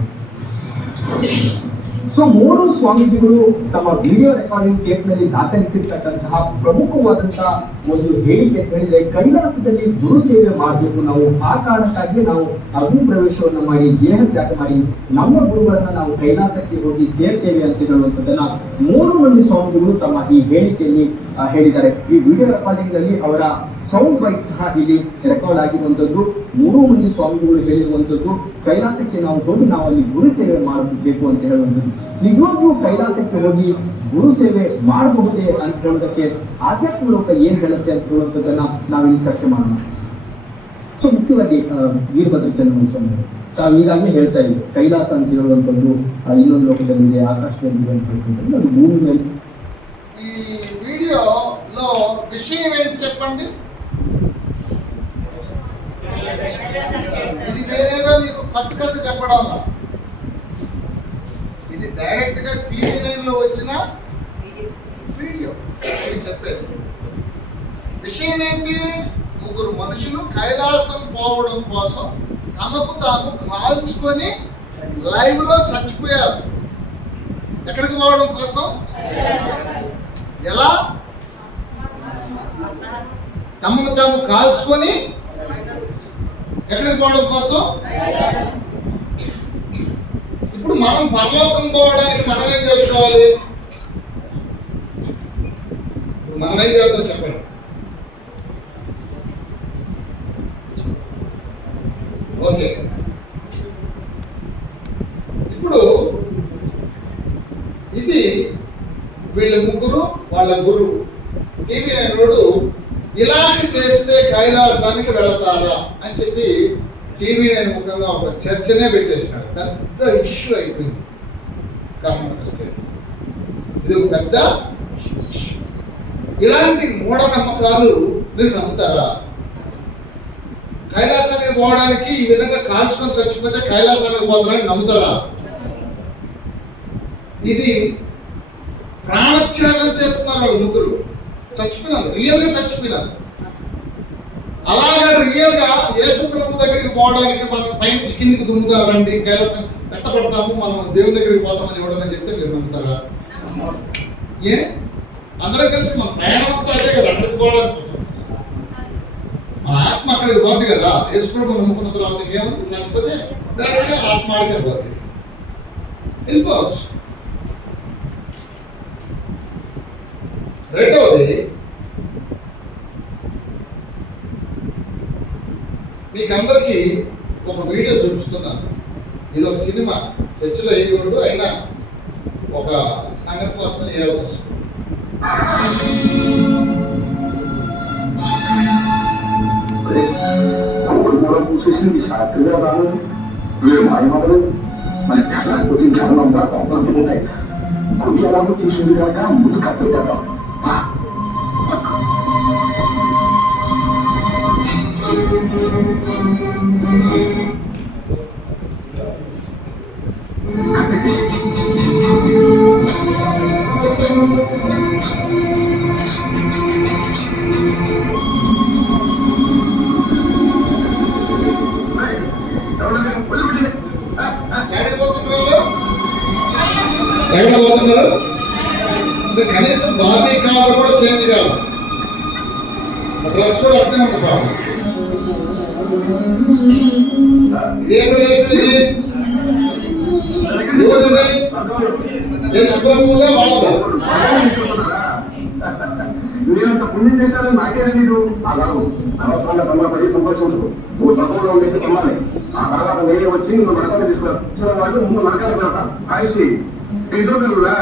ಸೊ 3 ಸ್ವಾಮೀಜಿಗಳು ತಮ್ಮ ವಿಡಿಯೋ ರೆಕಾರ್ಡಿಂಗ್ ಟೇಪ್ನಲ್ಲಿ ದಾಖಲಿಸಿರ್ತಕ್ಕಂತಹ ಪ್ರಮುಖವಾದಂತಹ ಒಂದು ಹೇಳಿಕೆ ಹೇಳಿದ್ರೆ, ಕೈಲಾಸದಲ್ಲಿ ಗುರು ಸೇವೆ ಮಾಡಬೇಕು ನಾವು, ಆ ಕಾರಣಕ್ಕಾಗಿ ನಾವು ಅಗ್ನಿ ಪ್ರವೇಶವನ್ನು ಮಾಡಿ ದೇಹ ತ್ಯಾಗ ಮಾಡಿ ನಮ್ಮ ಗುರುಗಳನ್ನ ನಾವು ಕೈಲಾಸಕ್ಕೆ ಹೋಗಿ ಸೇರ್ತೇವೆ ಅಂತ ಹೇಳುವಂಥದ್ದನ್ನ 3 ಮಂದಿ ಸ್ವಾಮೀಜಿಗಳು ತಮ್ಮ ಈ ಹೇಳಿಕೆಯಲ್ಲಿ ಹೇಳಿದ್ದಾರೆ. ಈ ವಿಡಿಯೋ ರೆಕಾರ್ಡಿಂಗ್ ನಲ್ಲಿ ಅವರ ಸೌಂಡ್ ಬೈಟ್ ಸಹ ಇಲ್ಲಿ ರೆಕಾರ್ಡ್ ಆಗಿರುವಂತದ್ದು. 3 ಮಂದಿ ಸ್ವಾಮೀಜಿಗಳು ಹೇಳಿರುವಂತದ್ದು, ಕೈಲಾಸಕ್ಕೆ ನಾವು ಹೋಗಿ ನಾವು ಅಲ್ಲಿ ಗುರು ಸೇವೆ ಮಾಡಬೇಕು ಅಂತ ಹೇಳುವಂಥದ್ದು. ನಿಜವಾಗ್ಲೂ ಕೈಲಾಸಕ್ಕೆ ಹೋಗಿ ಗುರು ಸೇವೆ ಮಾಡಬಹುದೇ ಅಂತ ಹೇಳೋದಕ್ಕೆ ಆಧ್ಯಾತ್ಮ ಲೋಕ ಏನ್ ಹೇಳುತ್ತೆ ಅಂತ ಹೇಳುವಂಥದ್ದನ್ನ ನಾವಿಲ್ಲಿ ಚರ್ಚೆ ಮಾಡೋಣ. ಸೊ ಮುಖ್ಯವಾಗಿ ವೀರಭದ್ರ ಚನ್ನಸ್ವಾಮಿ ತಾವು ಈಗಾಗಲೇ ಹೇಳ್ತಾ ಇದ್ದೀವಿ, ಕೈಲಾಸ ಅಂತ ಹೇಳುವಂಥದ್ದು ಇನ್ನೊಂದು ಲೋಕದಲ್ಲಿದೆ, ಆಕಾಶದಲ್ಲಿದೆ ಅಂತ ಹೇಳ್ತಕ್ಕಂಥದ್ದು, ಅದು ಭೂಮಿ ಮೇಲೆ. ఈ వీడియోలో విషయం ఏంటి చెప్పండి? ఇది నేనేదో మీకు కట్టుకథ చెప్పడం, ఇది డైరెక్ట్ గా TV9లో వచ్చిన వీడియో. చెప్పేది విషయం ఏంటి? 3 మనుషులు కైలాసం పోవడం కోసం తమకు తాము కాల్చుకొని లైవ్ లో చచ్చిపోయారు. ఎక్కడికి పోవడం కోసం? ఎలా? తమను తాము కాల్చుకొని ఎక్కడికి పోవడం కోసం? ఇప్పుడు మనం పరలోకం పోవడానికి మనం ఏం చేసుకోవాలి? ఏం చేద్దాం చెప్పండి. ఓకే, ఇప్పుడు ఇది వీళ్ళ ముగ్గురు వాళ్ళ గురువు టీవీ నైనోడు ఇలాంటి చేస్తే కైలాసానికి వెళతారా అని చెప్పి టీవీ నైన్ ముఖంగా ఒక చర్చనే పెట్టేసినాడు. పెద్ద ఇష్యూ అయిపోయింది కర్ణాటక స్టేట్. ఇది ఒక పెద్ద ఇష్యూ. ఇలాంటి మూఢనమ్మకాలు మీరు నమ్ముతారా? కైలాసానికి పోవడానికి ఈ విధంగా కాల్చుకొని చచ్చిపోతే కైలాసానికి పోతారని నమ్ముతారా? ఇది ప్రాణత్యాగం చేస్తున్నారు వాళ్ళు ముగ్గురు. చచ్చిపోయినారు, రియల్గా చచ్చిపోయినారు. అలాగే రియల్గా యేసు ప్రభు దగ్గరికి పోవడానికి మనం పైనుంచి కిందికి దుమ్ముతారండి, కైలాసం ఎత్తపడతాము, మనం దేవుని దగ్గరికి పోతామని ఎవడని చెప్తే మీరు నమ్ముతారా? ఏ అందరం కలిసి మన ప్రయాణం అంతా అదే కదా, అక్కడికి పోవడానికి కోసం. మన ఆత్మ అక్కడికి పోద్ది కదా. యేసు ప్రభు నమ్ముకున్న తర్వాత ఏముంది? చచ్చిపోతే డైరెక్ట్గా ఆత్మ ఆడికి పోద్ది, వెళ్ళిపోవచ్చు. రెండవది, మీకందరికీ ఒక వీడియో చూపిస్తున్నాను. ఇది ఒక సినిమా, చర్చిలో వేయకూడదు, అయినా ఒక సంగతి కోసం వేయాల్సి వస్తుంది. చూసేసింది సాక్షిగా రాను వీళ్ళు మాయమాటలు మన కళ్ళ జ్ఞానం అంతా పంపుతున్నాయి. కొద్ది ఎలాగో తీసుకుంది కాక ముందు కప్పేద్దాం. ఎక్కడ పోతున్నారు? కనీసం బాబీ కావాలి కూడా చేంజ్ కావాలి, డ్రెస్ కూడా అట్నే ఉంది బాబు. ఇదే ప్రదేశం, ఇది ఎవరిది? యేసు ప్రభువుదా వాళ్ళదా? నేనంత పుణ్యం చేశాను నాకే తెలియదు. అలాగూ అనవసరంగా తొందరపడి సంతోషం నువ్వు తక్కువలో ఉండేది తమ్మాలి. ఆ తర్వాత నేనే వచ్చి నువ్వు నరకాలు తీసుకురా వాళ్ళు ముందు నరకాలు పెడతాను. ఆయుషి ఇంట్లో పిల్లలా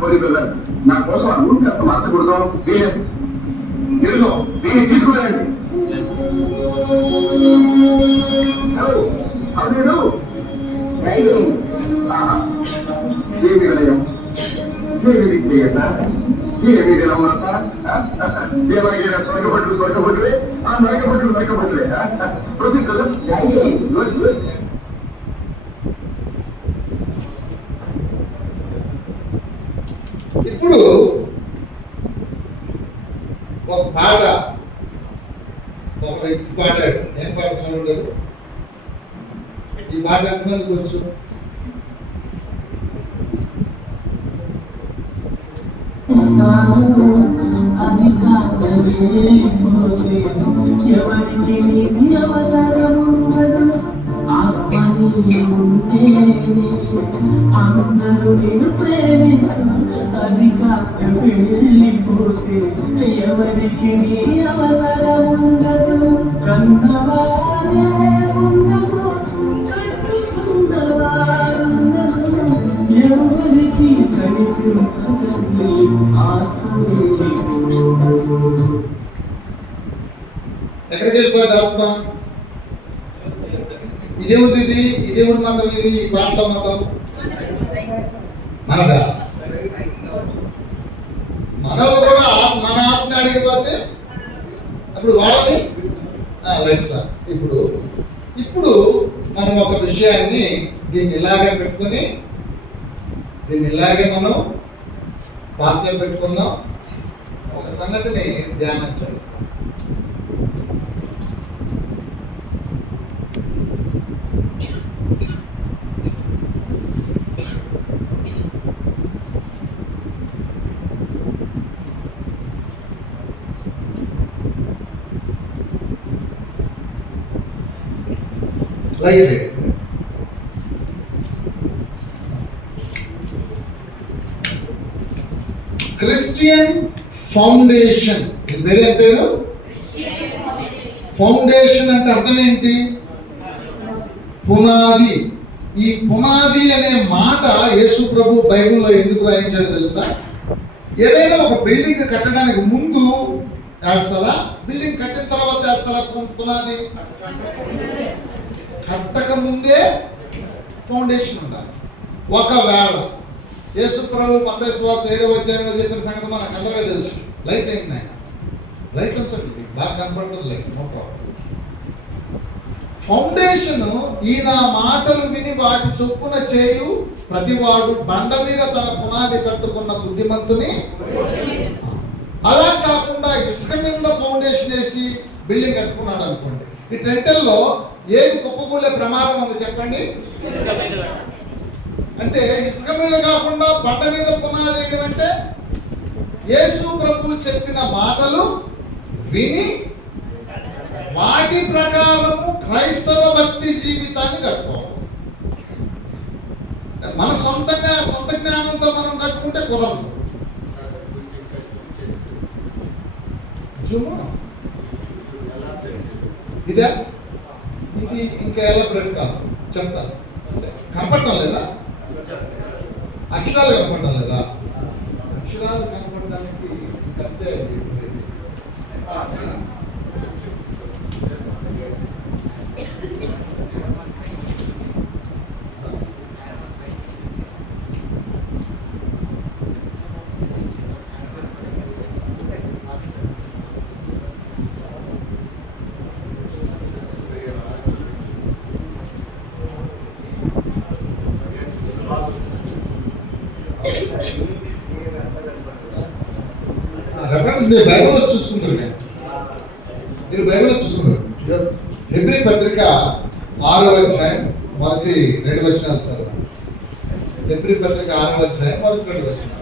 పోయి పిల్లలు నా కోసం అన్ను కాస్త మార్చకూడదు. తెలుగు దీన్ని తీసుకోలేండి. హలో అదేను ఏమి వినయం ఏమి విజ్ఞత ఏమి వినమ్మాట దేవగిన స్వర్గపట్లు ఆ నరకపట్లు ప్రొసీడ్ కదా. ఇప్పుడు ఒక పాట ఒక వ్యక్తి పాడాడు. ఏం పాట చూడండి. ఈ పాట ఎంతమందికి వచ్చు? అది కాస్త వెళ్ళిపోతే ఎవరికి నీది అవసరం ఉండదు. ఆత్మని ఉంటేనే అందరూ నేను ప్రేమిస్తూ అది కాస్త వెళ్ళిపోతే ఎవరికి నీ అవసరం ఉండదు. కన్నవారే ఉండదు, కట్టుకున్నవారుండదు, ఎవరికి కనిపించదని ఎక్కడికి వెళ్ళిపోయింది ఆత్మ? ఇదేముంది? ఇదేముడు మాత్రం ఇది ఈ పాటలో మాత్రం మనదా? మనలో కూడా మన ఆత్మ అడిగిపోతే అప్పుడు వాళ్ళది రైట్ సార్. ఇప్పుడు మనం ఒక విషయాన్ని దీన్ని ఇలాగే పెట్టుకుని దీన్ని ఇలాగే మనం పాస్గా పెట్టుకుందాం. ఒక సంగతిని ధ్యానం చేస్తాం. Light Christian foundation. ఇది వేరే పేరు. ఫౌండేషన్ అంటే అర్థం ఏంటి? పునాది. ఈ పునాది అనే మాట యేసు ప్రభు బైబిల్లో ఎందుకు రాయించాడో తెలుసా? ఏదైనా ఒక బిల్డింగ్ కట్టడానికి ముందు వేస్తారా, బిల్డింగ్ కట్టిన తర్వాత వేస్తారా పునాది? కట్టక ముందే ఫౌండేషన్ ఉండాలి. ఒకవేళ యేసు ప్రభు మత్తయి సువార్త 7వ అధ్యాయంలో చెప్పిన సంగతి మనకు అందరికీ తెలుసు. లైట్ ఏంటి ఆయన? లైట్ ఉంచండి, బాగా కనపడుతుంది లైట్, నో ప్రాబ్లం. ఫౌండేషన్ ఈయన మాటలు విని వాటి చొప్పున చేయు ప్రతివాడు బండ మీద తన పునాది కట్టుకున్న బుద్ధిమంతుని. అలా కాకుండా ఇసుక మీద ఫౌండేషన్ వేసి బిల్డింగ్ కట్టుకున్నాడు అనుకోండి, ఈ టెంటల్లో ఏది కుప్పకూలే ప్రమాదం ఉంది చెప్పండి? అంటే ఇసుక మీద కాకుండా బండ మీద పునాది వేయడం అంటే యేసు ప్రభు చెప్పిన మాటలు విని వాటి ప్రకారము క్రైస్తవ భక్తి జీవితాన్ని కట్టుకోవాలి. మన సొంత జ్ఞానంతో మనం కట్టుకుంటే కుదరదు. ఇదే ఇది ఇంకా ఎలా బ్లడ్ కాదు చెప్తా. కనపడటం లేదా? అక్షరాలు కనపడటం లేదా? అక్షరాలు కనపడడానికి ఇంకంతే. రెఫరెన్స్ మీరు బైబిల్లో చూసుకుంటారు. మీరు బైబిల్లో చూసుకుంటారు. హెబ్రీ పత్రిక 6వ అధ్యాయం మొదటి 2 వచనాలు చదవండి. హెబ్రీ పత్రిక 6వ అధ్యాయం మొదటి 2 వచనాలు.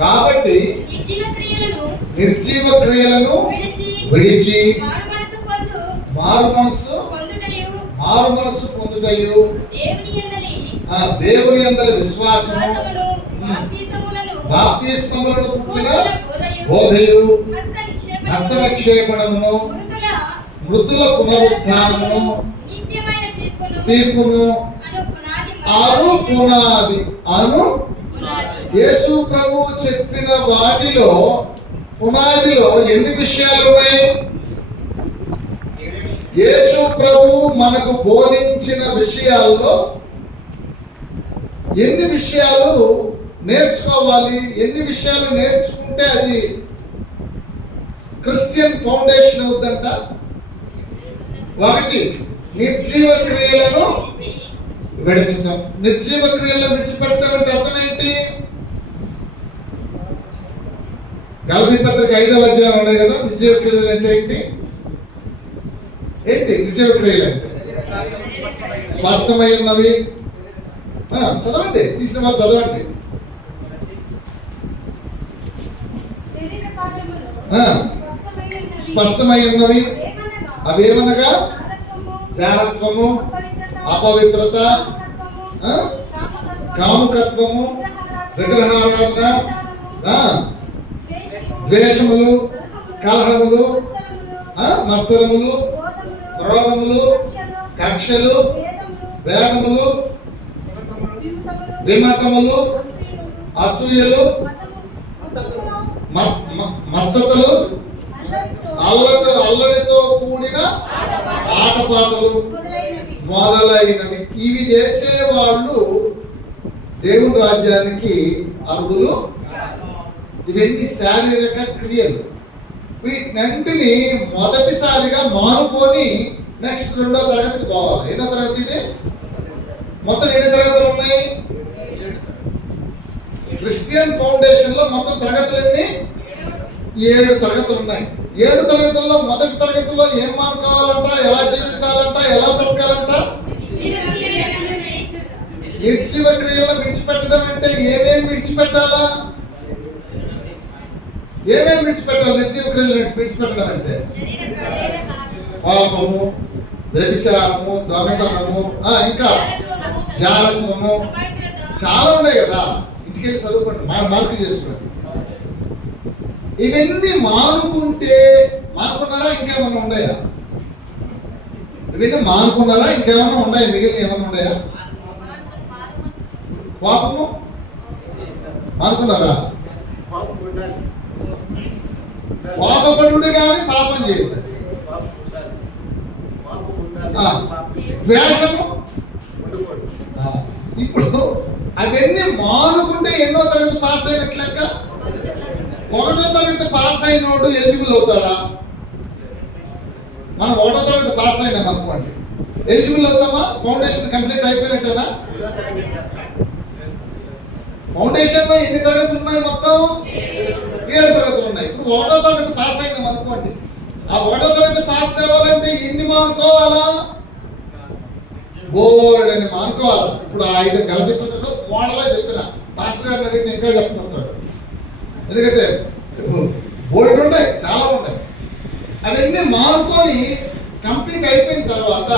కాబట్టి నిర్జీవ క్రియలను విడిచి మారు మనస్సు పొందుటయు దేవుని యందలి విశ్వాసము బాప్తిస్మములను కూర్చిన బోధయు హస్త నిక్షేపణమును మృతుల పునరుద్ధానమును తీర్పును అను యేసు ప్రభువు చెప్పిన వాటిలో పునాదిలో ఎన్ని విషయాలు ఉన్నాయి? యేసు ప్రభువు మనకు బోధించిన విషయాల్లో ఎన్ని విషయాలు నేర్చుకోవాలి, ఎన్ని విషయాలు నేర్చుకుంటే అది క్రిస్టియన్ ఫౌండేషన్ అవుద్దంట. 1 నిర్జీవ క్రియలను విడిచటం. నిర్జీవ క్రియలను విడిచిపెట్టడం అంటే అర్థం ఏంటి? గలతీ పత్రిక 5వ అధ్యాయం ఉన్నాయి కదా. నిర్జీవ క్రియలు అంటే ఏంటి? నిర్జీవ క్రియలు అంటే స్పష్టమైనవి. చదవండి, తీసిన వాళ్ళు చదవండి. స్పష్టమై ఉన్నవి అవేమనగా జానత్వము, అపవిత్రత, కాముకత్వము, విగ్రహారాధన, ద్వేషములు, కలహములు, మత్సరములు, క్రోధములు, కక్షలు, వేదములు, విమతములు, అసూయలు, మద్దతులు, అల్లరితో కూడిన ఆటపాటలు మొదలైనవి. ఇవి చేసే వాళ్ళు దేవుని రాజ్యానికి అర్హులు. ఇవన్నీ శారీరక క్రియలు. వీటినంటిని మొదటిసారిగా మానుకొని నెక్స్ట్ 2వ తరగతికి పోవాలి. ఎన్నో తరగతి ఇది? మొత్తం ఎన్ని తరగతులు ఉన్నాయి? క్రిస్టియన్ ఫౌండేషన్ లో మొత్తం తరగతులు ఎన్ని? 7 తరగతులు ఉన్నాయి. 7 తరగతుల్లో మొదటి తరగతిలో ఏం మానుకోవాలంట, ఎలా జీవించాలంట, ఎలా బ్రతకాలంట? నిర్జీవ క్రియలను విడిచిపెట్టడం అంటే ఏమేమి విడిచిపెట్టాలా? ఏమేమి విడిచిపెట్టాలి? నిర్జీవ క్రియలను విడిచిపెట్టడం అంటే పాపము, వ్యభిచారము, దొంగతనము, ఇంకా జాలత్వము, చాలా ఉన్నాయి కదా. ఇంటికెళ్ళి చదువుకోండి, మార్పు చేసుకోండి. ఇవన్నీ మానుకుంటే, మానుకున్నారా ఇంకేమన్నా ఉన్నాయా? ఇవన్నీ మానుకున్నారా ఇంకేమన్నా ఉన్నాయా? మిగిలిన ఏమన్నా ఉన్నాయా? పాపము మానుకున్నారా? పాపపడుడు కానీ పాపం చేయదు. ద్వేషము. ఇప్పుడు అవన్నీ మానుకుంటే ఎన్నో తరగతి పాస్ అయినట్లు లెక్క? 1వ తరగతి పాస్ అయినోడు ఎలిజిబుల్ అవుతాడా? మనం 1వ తరగతి పాస్ అయినాం అనుకోండి, ఎలిజిబుల్ అవుతామా? ఫౌండేషన్ కంప్లీట్ అయిపోయినట్టేనా? ఫౌండేషన్ లో ఎన్ని తరగతులు ఉన్నాయి? మొత్తం 7 తరగతులు ఉన్నాయి. ఇప్పుడు 1వ తరగతి పాస్ అయినాం అనుకోండి, ఆ 1వ తరగతి పాస్ కావాలంటే ఎన్ని మానుకోవాలా? బోర్డ్ అని మానుకోవాలి. ఇప్పుడు 5 గలతీ పత్రికలో మోడల్గా చెప్పిన పాస్టర్ గారిని అడిగితే ఇంకా చెప్పొస్తాడు. ఎందుకంటే బోర్డు ఉంటాయి, చాలా ఉంటాయి. అవన్నీ మానుకొని కంప్లీట్ అయిపోయిన తర్వాత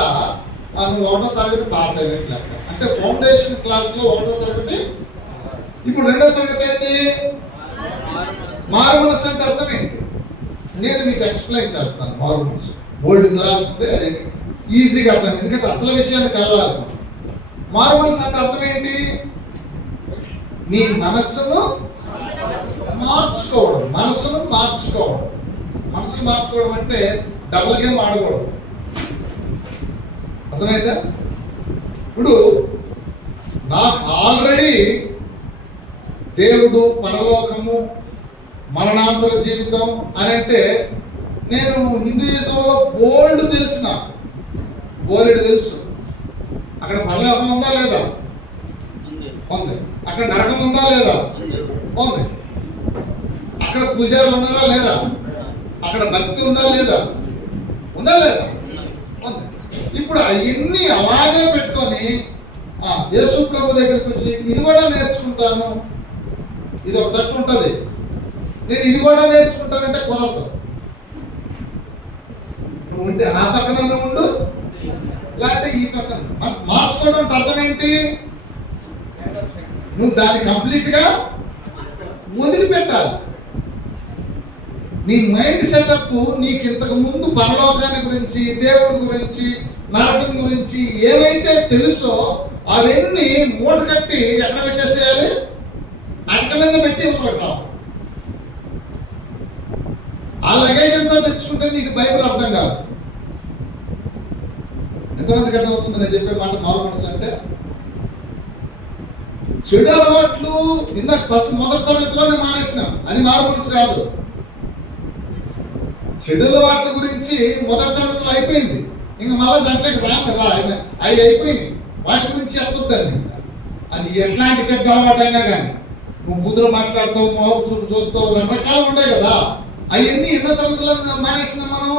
నువ్వు 1వ తరగతి పాస్ అయినట్టు లెక్క. అంటే ఫౌండేషన్ క్లాస్లో 1వ తరగతి. ఇప్పుడు 2వ తరగతి ఏంటి? మారు మనసు అంటే అర్థం ఏంటి? నేను మీకు ఎక్స్ప్లెయిన్ చేస్తాను. మారు మనసు ఓల్డ్ క్లాస్ ఉంది, అది ఈజీగా అర్థం, ఎందుకంటే అసలు విషయానికి వెళ్ళాలి. మారు మనసు అంటే అర్థం ఏంటి? మీ మనస్సును మార్చుకోవడం. మనస్సును మార్చుకోవడం. మనసును మార్చుకోవడం అంటే డబుల్ గేమ్ ఆడకూడదు. అర్థమైందా? ఇప్పుడు నాకు ఆల్రెడీ దేవుడు, పరలోకము, మరణాంతర జీవితం అని అంటే నేను హిందూయిజంలో బోల్డ్ తెలుసు. నాకు బోల్డ్ తెలుసు. అక్కడ పరలోకం ఉందా లేదా? ఉంది. అక్కడ నరకం ఉందా లేదా? ఉంది. అక్కడ పూజారులు ఉన్నారా లేరా? అక్కడ భక్తి ఉందా లేదా? ఉందా లేదా? ఉంది. ఇప్పుడు అవన్నీ అలాగే పెట్టుకొని యేసు ప్రభు దగ్గరికి వచ్చి ఇది కూడా నేర్చుకుంటాను, ఇది ఒక తట్టు ఉంటుంది, నేను ఇది కూడా నేర్చుకుంటానంటే కుదరదు. నువ్వు ఉంటే ఆ పక్కన ఉండు, లేకపోతే ఈ పక్కన. మార్చుకోవడం అంటే అర్థం ఏంటి? నువ్వు దాన్ని కంప్లీట్ గా వదిలిపెట్టాలి. నీ మైండ్ సెటప్ నీకు ఇంతకు ముందు పరలోకాన్ని గురించి, దేవుడి గురించి, నరకం గురించి ఏవైతే తెలుసో అవన్నీ మూట కట్టి ఎక్కడ పెట్టేసేయాలి? అటక మీద పెట్టి ఇవ్వగలరా? ఆ లగేజ్ అంతా తెచ్చుకుంటే నీకు బైబిల్ అర్థం కాదు. ఎంతమందికి అర్థమవుతుంది నేను చెప్పే మాట? మారు మనసు అంటే చెడు అలవాట్లు ఇందాక ఫస్ట్ 1వ తరగతిలోనే మానేసినాం, అది మారు మనసు కాదు. చెడు అలవాట్ల గురించి 1వ తరగతిలో అయిపోయింది, ఇంకా మళ్ళీ దాంట్లోకి రాము కదా. అవి అయిపోయినాయి, వాటి గురించి ఎత్తుద్దండి. అది ఎట్లాంటి చెడ్డ అలవాటు అయినా కానీ, నువ్వు బూతులు మాట్లాడతావు, మోహపు చూపు చూస్తావు, రకరకాలు ఉంటాయి కదా. అవన్నీ ఎన్నో తరగతిలో మానేసినాం మనం?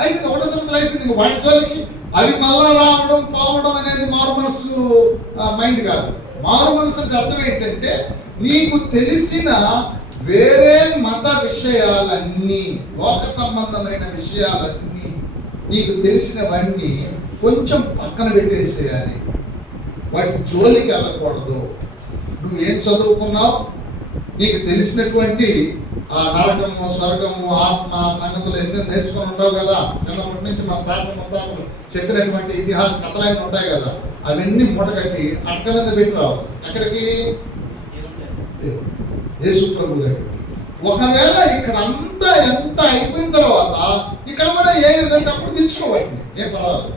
అయిపోయింది. 1వ తరగతిలో అయిపోయింది. వాటి జోలికి అవి మళ్ళా రావడం పోవడం అనేది మారు మనసు మైండ్ కాదు. మారు మనసు అంటే అర్థం ఏంటంటే నీకు తెలిసిన వేరే మత విషయాలన్నీ, లోక సంబంధమైన విషయాలన్నీ, నీకు తెలిసినవన్నీ కొంచెం పక్కన పెట్టేసేయాలి. వాటి జోలికి వెళ్ళకూడదు. నువ్వేం చదువుకున్నావు, నీకు తెలిసినటువంటి ఆ నరకము, స్వర్గము, ఆత్మ సంగతులు ఎన్నో నేర్చుకుని ఉంటావు కదా. చిన్నప్పటి నుంచి మన తాతలు చెప్పినటువంటి ఇతిహాస కథలైన ఉంటాయి కదా. అవన్నీ మూటగట్టి అటక మీద పెట్టి రావాలి. ఎక్కడికి? యేసు ప్రభు దగ్గర. ఒకవేళ ఇక్కడ అంతా ఎంత అయిపోయిన తర్వాత ఇక్కడ కూడా ఏ విధంగా అప్పుడు తెచ్చుకోవాలి, ఏం పర్వాలేదు.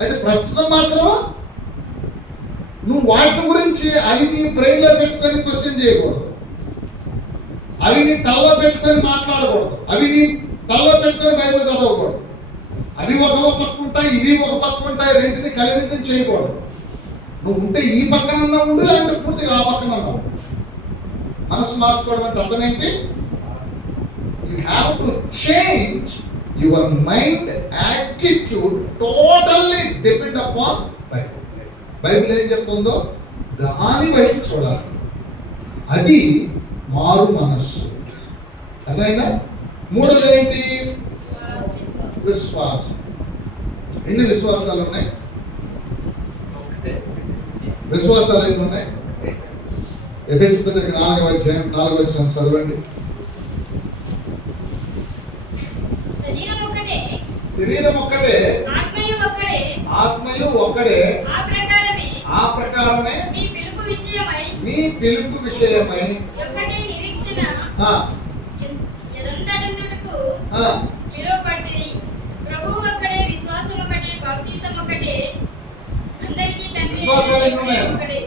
అయితే ప్రస్తుతం మాత్రం నువ్వు వాటి గురించి అవి నీ బ్రెయిన్లో పెట్టుకొని క్వశ్చన్ చేయకూడదు, అవి నీ తలలో పెట్టుకొని మాట్లాడకూడదు, అవి నీ తలలో పెట్టుకొని బైబిల్ చదవకూడదు. అవి ఒక పక్క ఉంటాయి, ఇవి ఒక పక్క ఉంటాయి, రెంటిని కలివితం చేయకూడదు. నువ్వు ఉంటే ఈ పక్కనన్నా ఉండు, లేదంటే పూర్తిగా ఆ పక్కనన్నా ఉండు. మనసు మార్చుకోవడం అంటే అర్థం ఏంటి? You have to change your mind attitude, totally depend upon Bible. Bible ఏం చెప్తుందో దాని వైపు చూడాలి. అది మారు మనస్సు. అర్థమైందా? 3వది ఏంటి? విశ్వాసం. ఎన్ని విశ్వాసాలు ఉన్నాయి? విశ్వాసాలు ఎన్ని ఉన్నాయి? ఎఫెసీ పత్రిక 4వ అధ్యాయం 4వ వచనం చదవండి. శరీరం ఒక్కటే, ఆత్మయు ఒక్కడే, ఆత్మయు ఒక్కడే, ఆ ప్రకారమే మీ పిలుపు విషయమై ఒక్కటే నిరీక్షణ ఆ, ఎదంతటకు ఆ, పిలువబడిరి. ప్రభువు ఒక్కడే, విశ్వాసం ఒకటే, బాప్తిసం ఒకటే, అందరికీ తండ్రి అయిన విశ్వాసాలు ఎన్ని ఉన్నాయి? ఒకడే.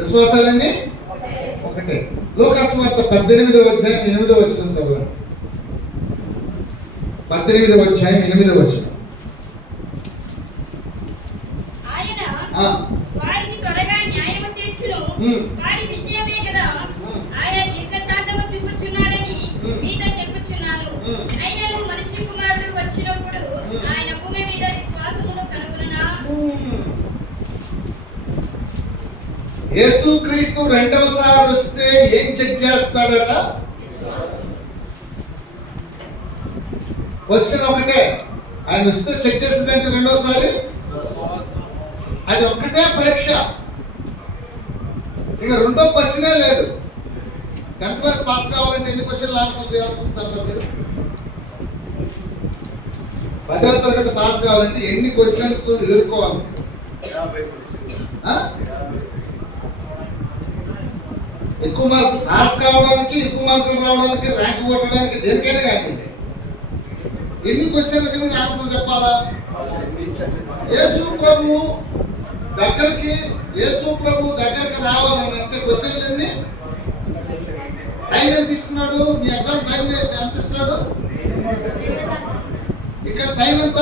విశ్వాసాలన్నీ ఒకటే. లోకాసువార్త 18వ అధ్యాయం 8వ వచనం చదవండి. 18వ అధ్యాయం 8వ వచనం. ఆయన ఆ, వారికి త్వరగా న్యాయము తీర్చును. ఉమ్. వారి విషయమే కదా ఉమ్. ఆయన దీర్ఘశాంతము చూపుచున్నాడని ఉమ్. మీతో చెప్పుచున్నాను. ఉమ్. అయినను మనిషి కుమారుడు వచ్చినప్పుడు ఉమ్. ఆయన భూమి మీద విశ్వాసమును కనుగొనునా? యేసుక్రీస్తు రెండవసారి వస్తే ఏం చెక్ చేస్తాడట? క్వశ్చన్ ఒకటే, ఆయన వస్తే చెక్ చేసేదంటే రెండవసారి అది ఒక్కటే పరీక్ష. ఇక రెండో క్వశ్చనే లేదు. 10th క్లాస్ పాస్ కావాలంటే ఎన్ని క్వశ్చన్లు ఆన్సర్ చేయాల్సి వస్తారు మీరు? 10వ తరగతి పాస్ కావాలంటే ఎన్ని క్వశ్చన్స్ ఎదుర్కోవాలి? ఆ? ఎక్కువ మార్కులు పాస్ కావడానికి, ఎక్కువ మార్కులు రావడానికి, ర్యాంక్ కొట్టడానికి, దేనికైనా కానీ ఎన్ని క్వశ్చన్లకి మీరు ఆన్సర్ చెప్పాలా? యేసు ప్రభు దగ్గరికి రావాలని అంటే క్వశ్చన్లు ఎన్ని? టైం ఎంత ఇస్తున్నాడు? మీ ఎగ్జామ్ టైం ఎంత ఇస్తాడు? ఇక్కడ టైం ఎంత?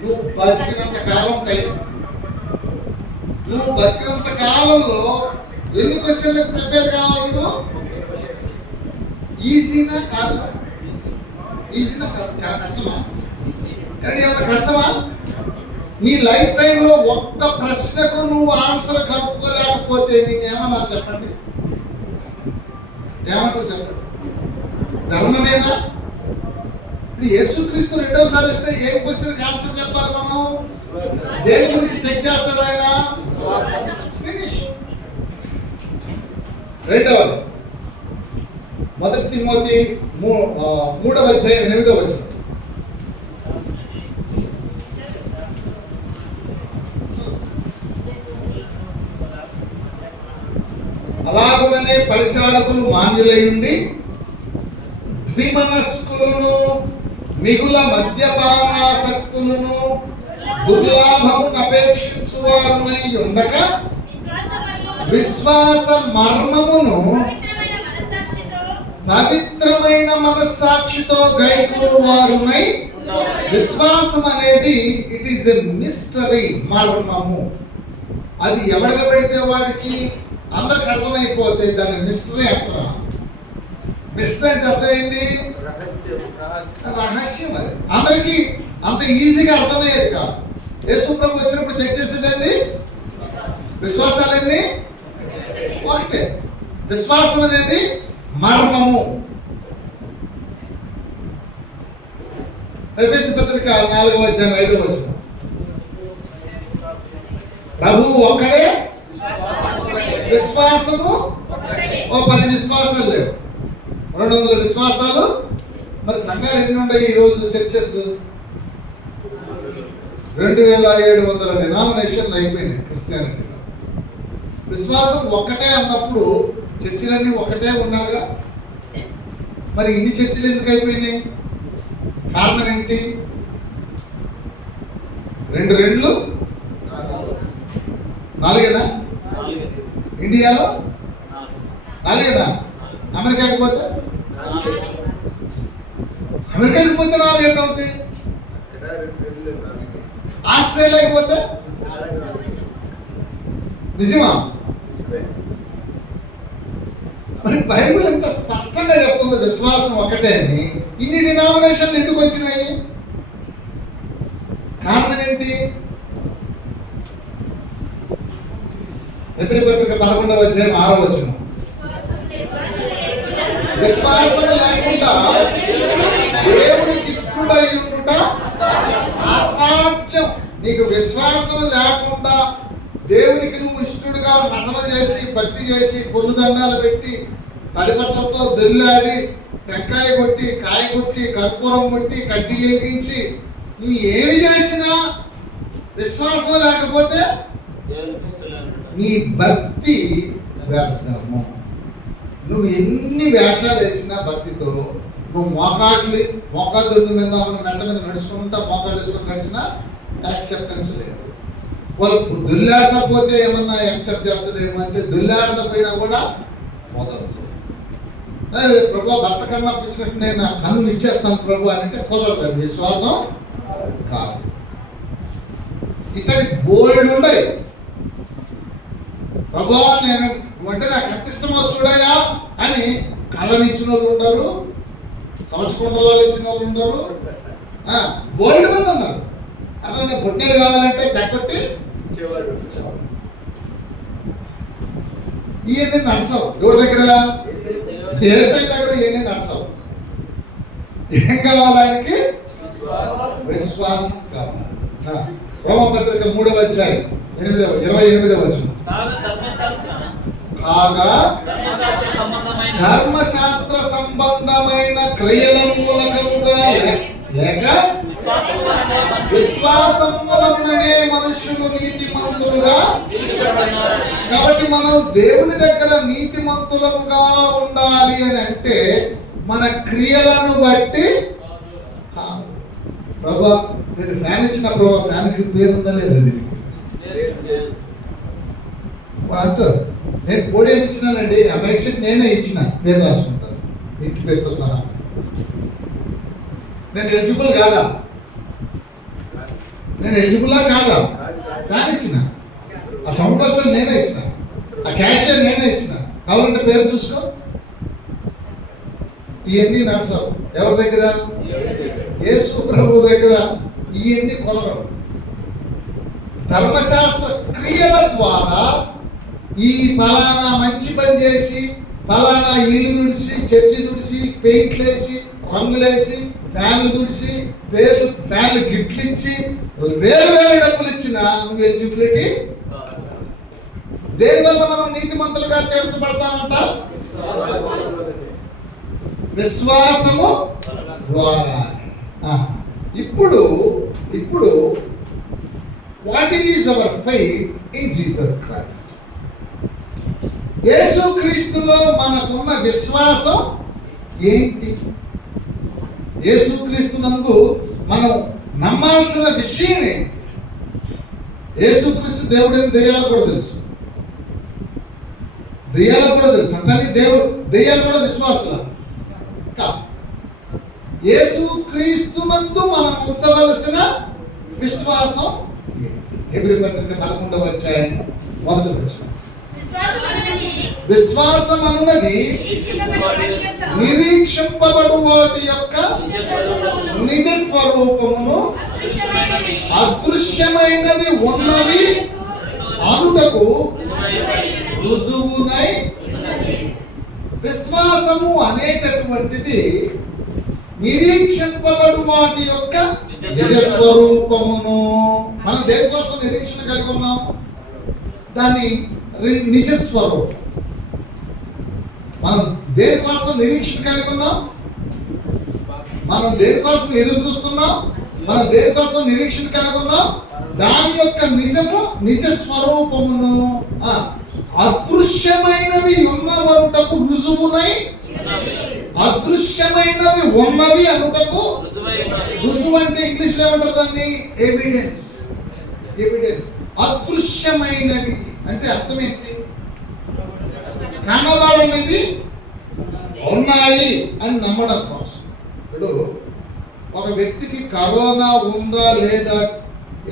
నువ్వు బతికినంత కాలం టైం. నువ్వు బతికినంత కాలంలో ఎన్ని క్వశ్చన్లకు ప్రిపేర్ కావాలి నువ్వు? ఈజీనా కాదు? ఈజీనా కాదు, చాలా కష్టమా? కానీ ఏమైనా కష్టమా? నీ లైఫ్ టైంలో ఒక్క ప్రశ్నకు నువ్వు ఆన్సర్ కనుక్కోలేకపోతే నేనేమన్నా చెప్పండి? ఏమంటారు చెప్పండి? ధర్మమేనా? ఇప్పుడు యేసుక్రీస్తు రెండవసారి వస్తే ఏ క్వశ్చన్కి ఆన్సర్ చెప్పాలి మనం? దేని గురించి చెక్ చేస్తాడు ఆయన? ఫినిష్. రెండవది 1 తిమోతి 3వ అధ్యాయం 8వ వచనం. అలాగుననే పరిచారకులు మాన్యులై ఉండి ద్విమనస్కులను, మిగుల మద్యపానాసక్తులను, దుర్లాభమును అపేక్షించువారునై ఉండక విశ్వాస మర్మమును పవిత్రమైన మనస్సాక్షితో గైకొను వారునై. విశ్వాసం అనేది ఇట్ ఈస్ ఎ మిస్టరీ, మర్మము. అది ఎవడిగా పడితే వాడికి అందరికి అర్థమైపోతే దాన్ని మిస్టరీ అంటారా? మిస్టరీ అంటే అర్థం ఏంటి? రహస్యం. అది అందరికి అంత ఈజీగా అర్థమయ్యేది కాదు. యేసు ప్రభు వచ్చినప్పుడు చెక్ చేసేదండి విశ్వాసాలన్నీ ఒకటే. విశ్వాసం అనేది మర్మము. ఎఫెసీ పత్రిక 4వ అధ్యాయం 5వ వచనం. ప్రభువు ఒక్కడే, విశ్వాసము ఓ 10 విశ్వాసాలు లేవు, 200 విశ్వాసాలు. మరి సంఘాలు ఎన్ని ఉన్నాయి ఈరోజు? చర్చెస్ 2700 డినామినేషన్లు అయిపోయినాయి క్రిస్టియానిటీలో. విశ్వాసం ఒక్కటే అన్నప్పుడు చర్చిలన్నీ ఒకటే ఉండాలిగా. మరి ఇన్ని చర్చిలు ఎందుకు అయిపోయినాయి? కారణం ఏంటి? 2 రెండ్లు 4 ఇండియాలో 4 అమెరికాకి పోతే 4 ఏంటవుతుంది? ఆస్ట్రేలియాకి పోతే నిజమా? మరి బైబిల్ ఎంత స్పష్టంగా చెప్తుంది విశ్వాసం ఒకటే అని. ఇన్ని డినామినేషన్లు ఎందుకు వచ్చినాయి? కారణం ఏంటి? ఎబ్రీ పత్రిక 11వ అధ్యాయం 6వ వచనం. విశ్వాసం లేకుండా దేవునికి ఇష్టడై ఉండుట అసాధ్యం. నీకు విశ్వాసం లేకుండా దేవునికి నువ్వు ఇష్టడుగా నటన చేసి, భక్తి చేసి, పొర్లు దండాలు పెట్టి, తడిపట్లతో దొల్లాడి టెంకాయ కొట్టి, కాయ కొట్టి, కర్పూరం కొట్టి, కడ్డీ వెలిగించి నువ్వు ఏమి చేసినా విశ్వాసం లేకపోతే నీ భక్తి వ్యర్థము. నువ్వు ఎన్ని వేషాలు వేసినా భక్తితో నువ్వు మోకాళ్ళ మీద మెట్ల మీద నడుచుకుంటా మోకాళ్ళు వేసుకొని నడిచినా యాక్సెప్టెన్స్ లేదు. వాళ్ళు దుల్లాడకపోతే ఏమన్నా యాక్సెప్ట్ చేస్తుందేమో అంటే దుల్లాడకపోయినా కూడా కుదరదు. ప్రభు భర్త కన్నా పిచ్చినట్టు నేను నా కన్ను ఇచ్చేస్తాను ప్రభు అని అంటే కుదరదు. అది విశ్వాసం కాదు. ఇక్కడి బోల్డ్ ఉండయి. ప్రభు నేను అంటే నాకు ఎంత ఇష్టమో చూడయా అని కళ్ళనిచ్చిన వాళ్ళు ఉండరు, కవచకుండలాలు ఇచ్చిన వాళ్ళు ఉండరు, బోల్డ్ మంది ఉన్నారు. అట్లా బొట్టెలు కావాలంటే తగ్గొట్టి ఇవన్నీ నడసావు. ఎవరి దగ్గర? ఏసై దగ్గర ఇవన్నీ నడసావు. ఏం కావాలి ఆయనకి? విశ్వాసం కావాలి. రోమపత్రిక 3వ అధ్యాయం 28వ వచనం. కాగా ధర్మశాస్త్ర సంబంధమైన క్రియల మూలకముగా లేక విశ్వాసం మూలముననే మనుషులు నీతిమంతులుగా. కాబట్టి మనం దేవుని దగ్గర నీతిమంతులముగా ఉండాలి అని అంటే మన క్రియలను బట్టి. ప్రభా నేను ఫ్యాన్ ఇచ్చిన ప్రభా ఫ్యాన్కి పేరు ఉందా లేదా? అంటారు నేను పోడియం ఇచ్చినానండి, ఆ మైక్ సెట్ నేనే ఇచ్చిన, పేరు రాసుకుంటాను ఇంటి పేరుతో సహా. నేను ఎలిజిబుల్ కాదా? నేను ఎలిజిబుల్లా కాదా? ఫ్యాన్ ఇచ్చిన, ఆ సౌండ్ బాక్స్ నేనే ఇచ్చిన, ఆ క్యాషియర్ నేనే ఇచ్చిన. కావాలంటే పేరు చూసుకో. ఇవన్నీ నడసావు ఎవరి దగ్గర? యేసు ప్రభు దగ్గర. ఇవన్నీ కొలరవు. ధర్మశాస్త్ర క్రియల ద్వారా ఈ ఫలానా మంచి పని చేసి, ఫలానా ఇల్లు తుడిసి, చర్చి తుడిసి, పెయింట్లు వేసి, రంగులేసి, ఫ్యాన్లు తుడిసి, ఫ్యాన్లు గిఫ్ట్లు ఇచ్చి, వేరు డబ్బులు ఇచ్చిన నువ్వు ఎలిజిబిలిటీ. దేనివల్ల మనం నీతిమంతులుగా తెలుసపడతామంట? విశ్వాసము ద్వారా. ఇప్పుడు what is our faith in Jesus Christ? యేసుక్రీస్తులో మనకున్న విశ్వాసం ఏంటి? యేసుక్రీస్తునందు మనం నమ్మాల్సిన విషయం ఏంటి? యేసుక్రీస్తు దేవుడిని దెయ్యాలకు కూడా తెలుసు, కానీ దెయ్యాలు కూడా విశ్వాసులు కాదు. యేసుక్రీస్తునందు మనం ఉంచవలసిన విశ్వాసం హెబ్రీ పత్రిక 11వ అధ్యాయం 1వ వచనం. విశ్వాసం అన్నది నిరీక్షింపబడు వాటి యొక్క నిజ స్వరూపమును అదృశ్యమైనవి ఉన్నవి అనుటకు రుజువునై. విశ్వాసము అనేటటువంటిది నిరీక్షింపబడు వాటి యొక్క నిజ స్వరూపమును. మనం దేనికోసం నిరీక్షణ కలిగి ఉన్నాం? దాన్ని నిజ స్వరూపం. మనం దేనికోసం నిరీక్షణ కలిగి ఉన్నాం? మనం దేనికోసం ఎదురు చూస్తున్నాం? మనం దేనికోసం నిరీక్షణ కలిగి ఉన్నాం? దాని యొక్క నిజ స్వరూపమును అదృశ్యమైనవి ఉన్నవనుటకు రుజువునై. అదృశ్యమైనవి ఉన్నవి అనుటకు రుజువు అంటే ఇంగ్లీష్లో ఏమంటారు దాన్ని? ఎవిడెన్స్. అదృశ్యమైనవి అంటే అర్థం ఏంటి? కనబడనివి ఉన్నాయి అని నమ్మడం కోసం. ఇప్పుడు ఒక వ్యక్తికి కరోనా ఉందా లేదా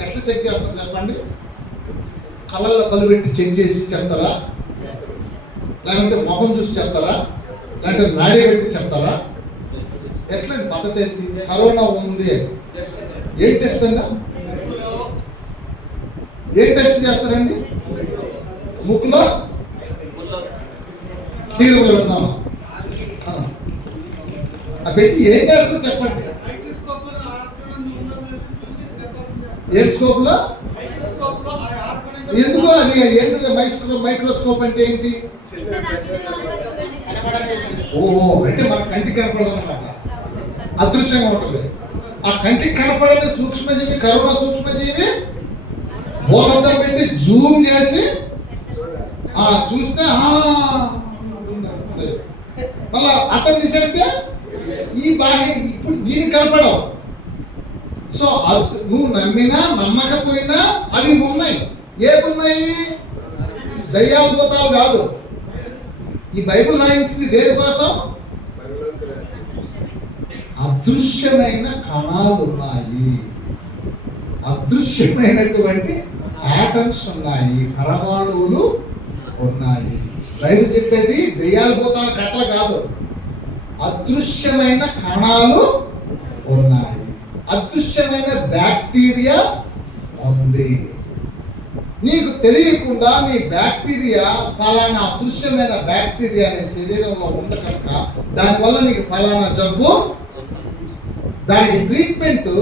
ఎట్లా చెక్ చేస్తారు చెప్పండి? కళ్ళల్లో కళ్ళు పెట్టి చెక్ చేసి చెప్తారా? లేకుంటే మొహం చూసి చెప్తారా? లేదంటే నాడి పెట్టి చెప్తారా? ఎట్లండి పద్ధతి ఏంటి? కరోనా ఉంది అని ఏం టెస్ట్ అండి? ఏం టెస్ట్ చేస్తారండి? ముక్కులో చీరలు పెడదామా? పెట్టి ఏం చేస్తారు చెప్పండి? ఏం స్కోప్ లో? ఎందుకు అది ఏంటిది? మైక్రోస్కోప్ అంటే ఏంటి? ఓ అంటే మన కంటికి కనపడదు అన్నమాట, అదృశ్యంగా ఉంటుంది. ఆ కంటికి కనపడని సూక్ష్మజీవి, కరోనా సూక్ష్మజీవి భూతద్దం పెట్టి జూమ్ చేసి చూస్తే మళ్ళా అర్థం తీసేస్తే ఈ బాహ్య ఇప్పుడు దీనికి కనపడవు. సో నువ్వు నమ్మినా నమ్మకపోయినా అవి ఉన్నాయి. ఏమున్నాయి? దయ్యాల భూతాలు కాదు. ఈ బైబిల్ రాయించింది దేనికోసం? అదృశ్యమైన కణాలు ఉన్నాయి, అదృశ్యమైనటువంటి యాటమ్స్ ఉన్నాయి, పరమాణువులు ఉన్నాయి. బైబిల్ చెప్పేది దెయ్యాల భూతాల కట్టలు కాదు, అదృశ్యమైన కణాలు ఉన్నాయి, అదృశ్యమైన బ్యాక్టీరియా ఉంది. నీకు తెలియకుండా నీ బ్యాక్టీరియా ఫలానా అదృశ్యమైన బ్యాక్టీరియా అనే శరీరంలో ఉంది కనుక దానివల్ల నీకు ఫలానా జబ్బు, దానికి ట్రీట్మెంట్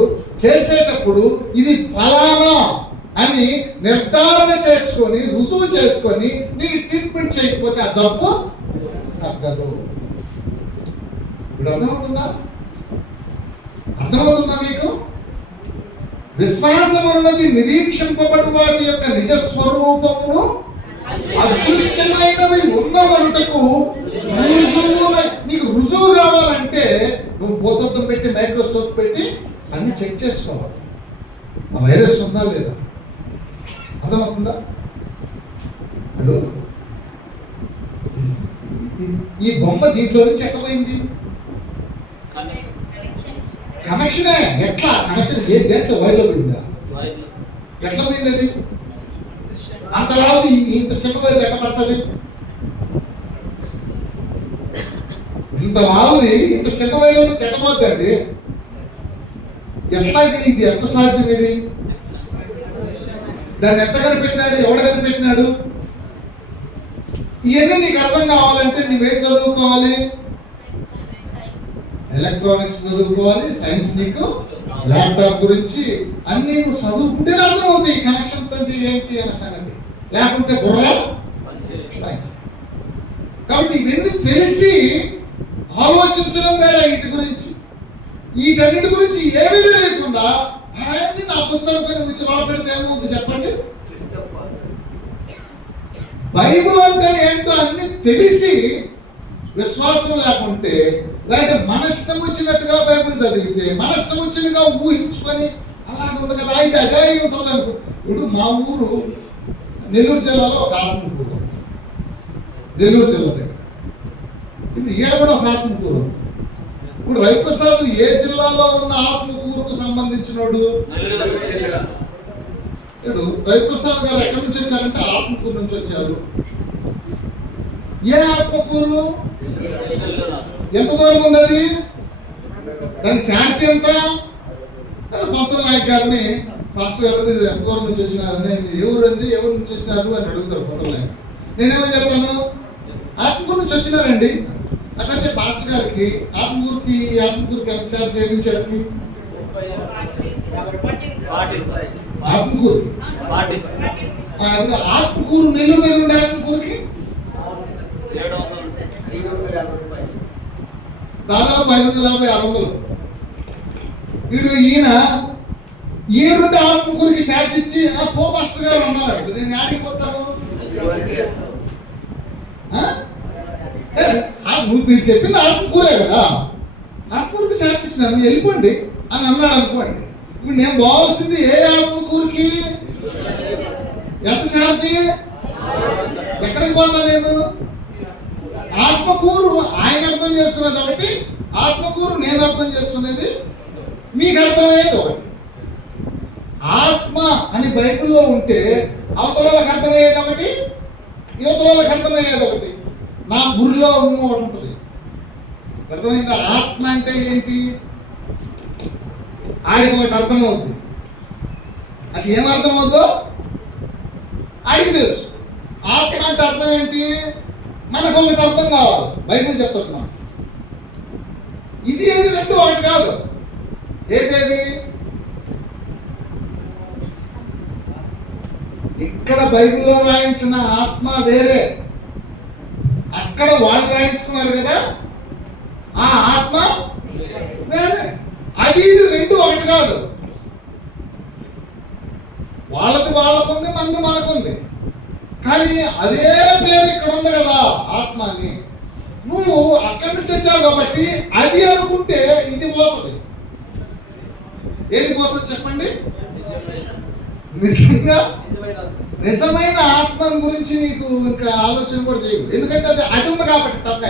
చేసేటప్పుడు ఇది ఫలానా అని నిర్ధారణ చేసుకొని రుజువు చేసుకొని నీకు ట్రీట్మెంట్ చేయకపోతే ఆ జబ్బు తగ్గదు. ఇప్పుడు అర్థమవుతుందా? అర్థమవుతుందా మీకు? విశ్వాసం అన్నది నిరీక్షింపబడి వాటి యొక్క నిజ స్వరూపమును అదృశ్యమైనవి ఉన్నవరుటకు రుజువున. నీకు రుజువు కావాలంటే నువ్వు భూతత్వం పెట్టి మైక్రోస్కోప్ పెట్టి అన్ని చెక్ చేసుకోవాలి, ఆ వైరస్ ఉందా లేదా. అర్థమవుతుందా? అడు ఈ బొమ్మ దీంట్లో నుంచి ఎట్టపోయింది? కనెక్షనే. ఎట్లా కనెక్షన్? ఏ దేంట్లో? వైర్లో పోయిందా? ఎట్లా పోయింది అది? అంత రాదు. ఇంత చిన్న వైర్ ఎట్లా పడుతుంది? ఇంత రావుది ఇంత చిన్న వైర్లో నుంచి ఎట్టబోద్దండి? ఎట్లా ఇది ఎట్లా సాధ్యం? ఇది దాన్ని ఎట్ట కనిపెట్టినాడు? ఎవడ కనిపెట్టినాడు? ఇవన్నీ నీకు అర్థం కావాలంటే నువ్వేం చదువుకోవాలి? ఎలక్ట్రానిక్స్ చదువుకోవాలి, సైన్స్. నీకు ల్యాప్టాప్ గురించి అన్ని నువ్వు చదువుకుంటే అర్థమవుతాయి కనెక్షన్స్ అంటే ఏంటి అనే సంగతి. లేకుంటే బుర్ర. కాబట్టి ఇవన్నీ తెలిసి ఆలోచించడం వేరే వీటి గురించి. వీటన్నిటి గురించి ఏమీ లేకుండా అవన్నీ నాకు వచ్చనుకొని వచ్చి వాళ్ళ పెడితే ఏమవుతుంది చెప్పండి? బైబిల్ అంటే ఏంటో అన్ని తెలిసి విశ్వాసం లేకుంటే, లేకపోతే మన ఇష్టం వచ్చినట్టుగా బైబిల్ చదివితే, మన ఇష్టం వచ్చినట్టుగా ఊహించుకొని అలాగే ఉంది కదా, అయితే అదే ఉంటుంది అనుకో. ఇప్పుడు మా ఊరు నెల్లూరు జిల్లాలో ఒక ఆత్మకూరు, నెల్లూరు జిల్లా దగ్గర. ఇప్పుడు ఈడ కూడా ఒక ఆత్మకూరు. ఇప్పుడు రవిప్రసాద్ ఏ జిల్లాలో ఉన్న ఆత్మకూరుకు సంబంధించినోడు? ఇప్పుడు రవిప్రసాద్ గారు ఎక్కడి నుంచి వచ్చారంటే ఆత్మకూరు నుంచి వచ్చారు. ఏ ఆత్మకూరు? ఎంత దూరం ఉన్నది? దానికి ఛార్జ్ ఎంత? పంతులు నాయక్ గారిని, పాస్టర్ గారు మీరు ఎంత దూరం నుంచి వచ్చినారని, ఎవరండి ఎవరి నుంచి వచ్చినారు అని అడుగుతారు పంతులు నాయక్. నేనేమో చెప్తాను, ఆత్మకూరు నుంచి వచ్చినారండి. అట్లయితే పాస్టర్ గారికి ఆత్మకూరుకి ఎంత ఛార్జ్ చేయించాడు? ఆత్మకూరు ఆత్మకూరు నెల్లూరు దగ్గర ఉండే ఆత్మకూరుకి దాదాపు 550, 600. ఈయన ఏడుంటే ఆత్మకూరుకి ఛార్జ్ ఇచ్చి పో పాస్టర్ గారు అన్నారు. నేను ఆడికి పోతాను? నువ్వు మీరు చెప్పింది ఆత్మకూరే కదా, ఆత్మకూరుకి ఛార్జ్ ఇచ్చినాను వెళ్ళిపోండి అని అన్నాడు అనుకోండి. ఇప్పుడు నేను పోవాల్సింది ఏ ఆత్మకూరుకి? ఎంత ఛార్జీ? ఎక్కడికి పోతా నేను? ఆత్మకూరు ఆయన అర్థం చేసుకునేది ఒకటి, ఆత్మకూరు నేను అర్థం చేసుకునేది మీకు అర్థమయ్యేది ఒకటి. ఆత్మ అని బైబిల్లో ఉంటే అవతల వాళ్ళకి అర్థమయ్యేది ఒకటి, యువతల వాళ్ళకి అర్థమయ్యేది ఒకటి. నా గురిలో ఒకటి ఉంటుంది. అర్థమైందా? ఆత్మ అంటే ఏంటి? ఆడికి ఒకటి అర్థమవుద్ది. అది ఏమర్థమవుద్దో ఆడికి తెలుసు. ఆత్మ అంటే అర్థం ఏంటి? మనకు ఒకటి అర్థం కావాలి. బైబిల్ చెప్తున్నాం. ఇది ఏది రెండు ఒకటి కాదు. ఏదేది? ఇక్కడ బైబిల్లో రాయించిన ఆత్మ వేరే, అక్కడ వాళ్ళు రాయించుకున్నారు కదా, ఆ ఆత్మ వేరే. అది ఇది రెండు ఒకటి కాదు. వాళ్ళది వాళ్ళకుంది, మంది మనకుంది. కానీ అదే పేరు ఇక్కడ ఉంది కదా, ఆత్మ అని. నువ్వు అక్కడి నుంచి వచ్చావు కాబట్టి అది అనుకుంటే ఇది పోతుంది. ఏది పోతుంది చెప్పండి? నిజంగా నిజమైన ఆత్మ గురించి నీకు ఇంకా ఆలోచన కూడా చేయవు. ఎందుకంటే అది ఉంది కాబట్టి తప్ప.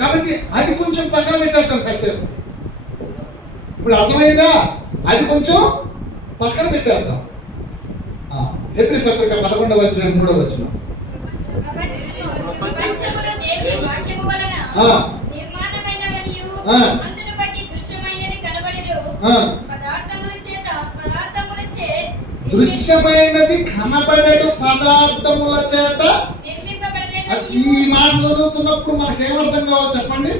కాబట్టి అది కొంచెం పక్కన పెట్టేద్దాం కాసేపు. ఇప్పుడు అర్థమైందా? అది కొంచెం పక్కన పెట్టేద్దాం. హెబ్రీ పత్రిక 11వ అధ్యాయం 3వ వచనం. ప్రపంచములో దేవుని వాక్యము వలన నిర్మాణమైనవనియు అందును బట్టి దృశ్యమైనది కనబడెను. దృశ్యమైనది కనబడేడు పదార్థముల చేత. ఈ మాట చదువుతున్నప్పుడు మనకేమర్థం కావాలి చెప్పండి?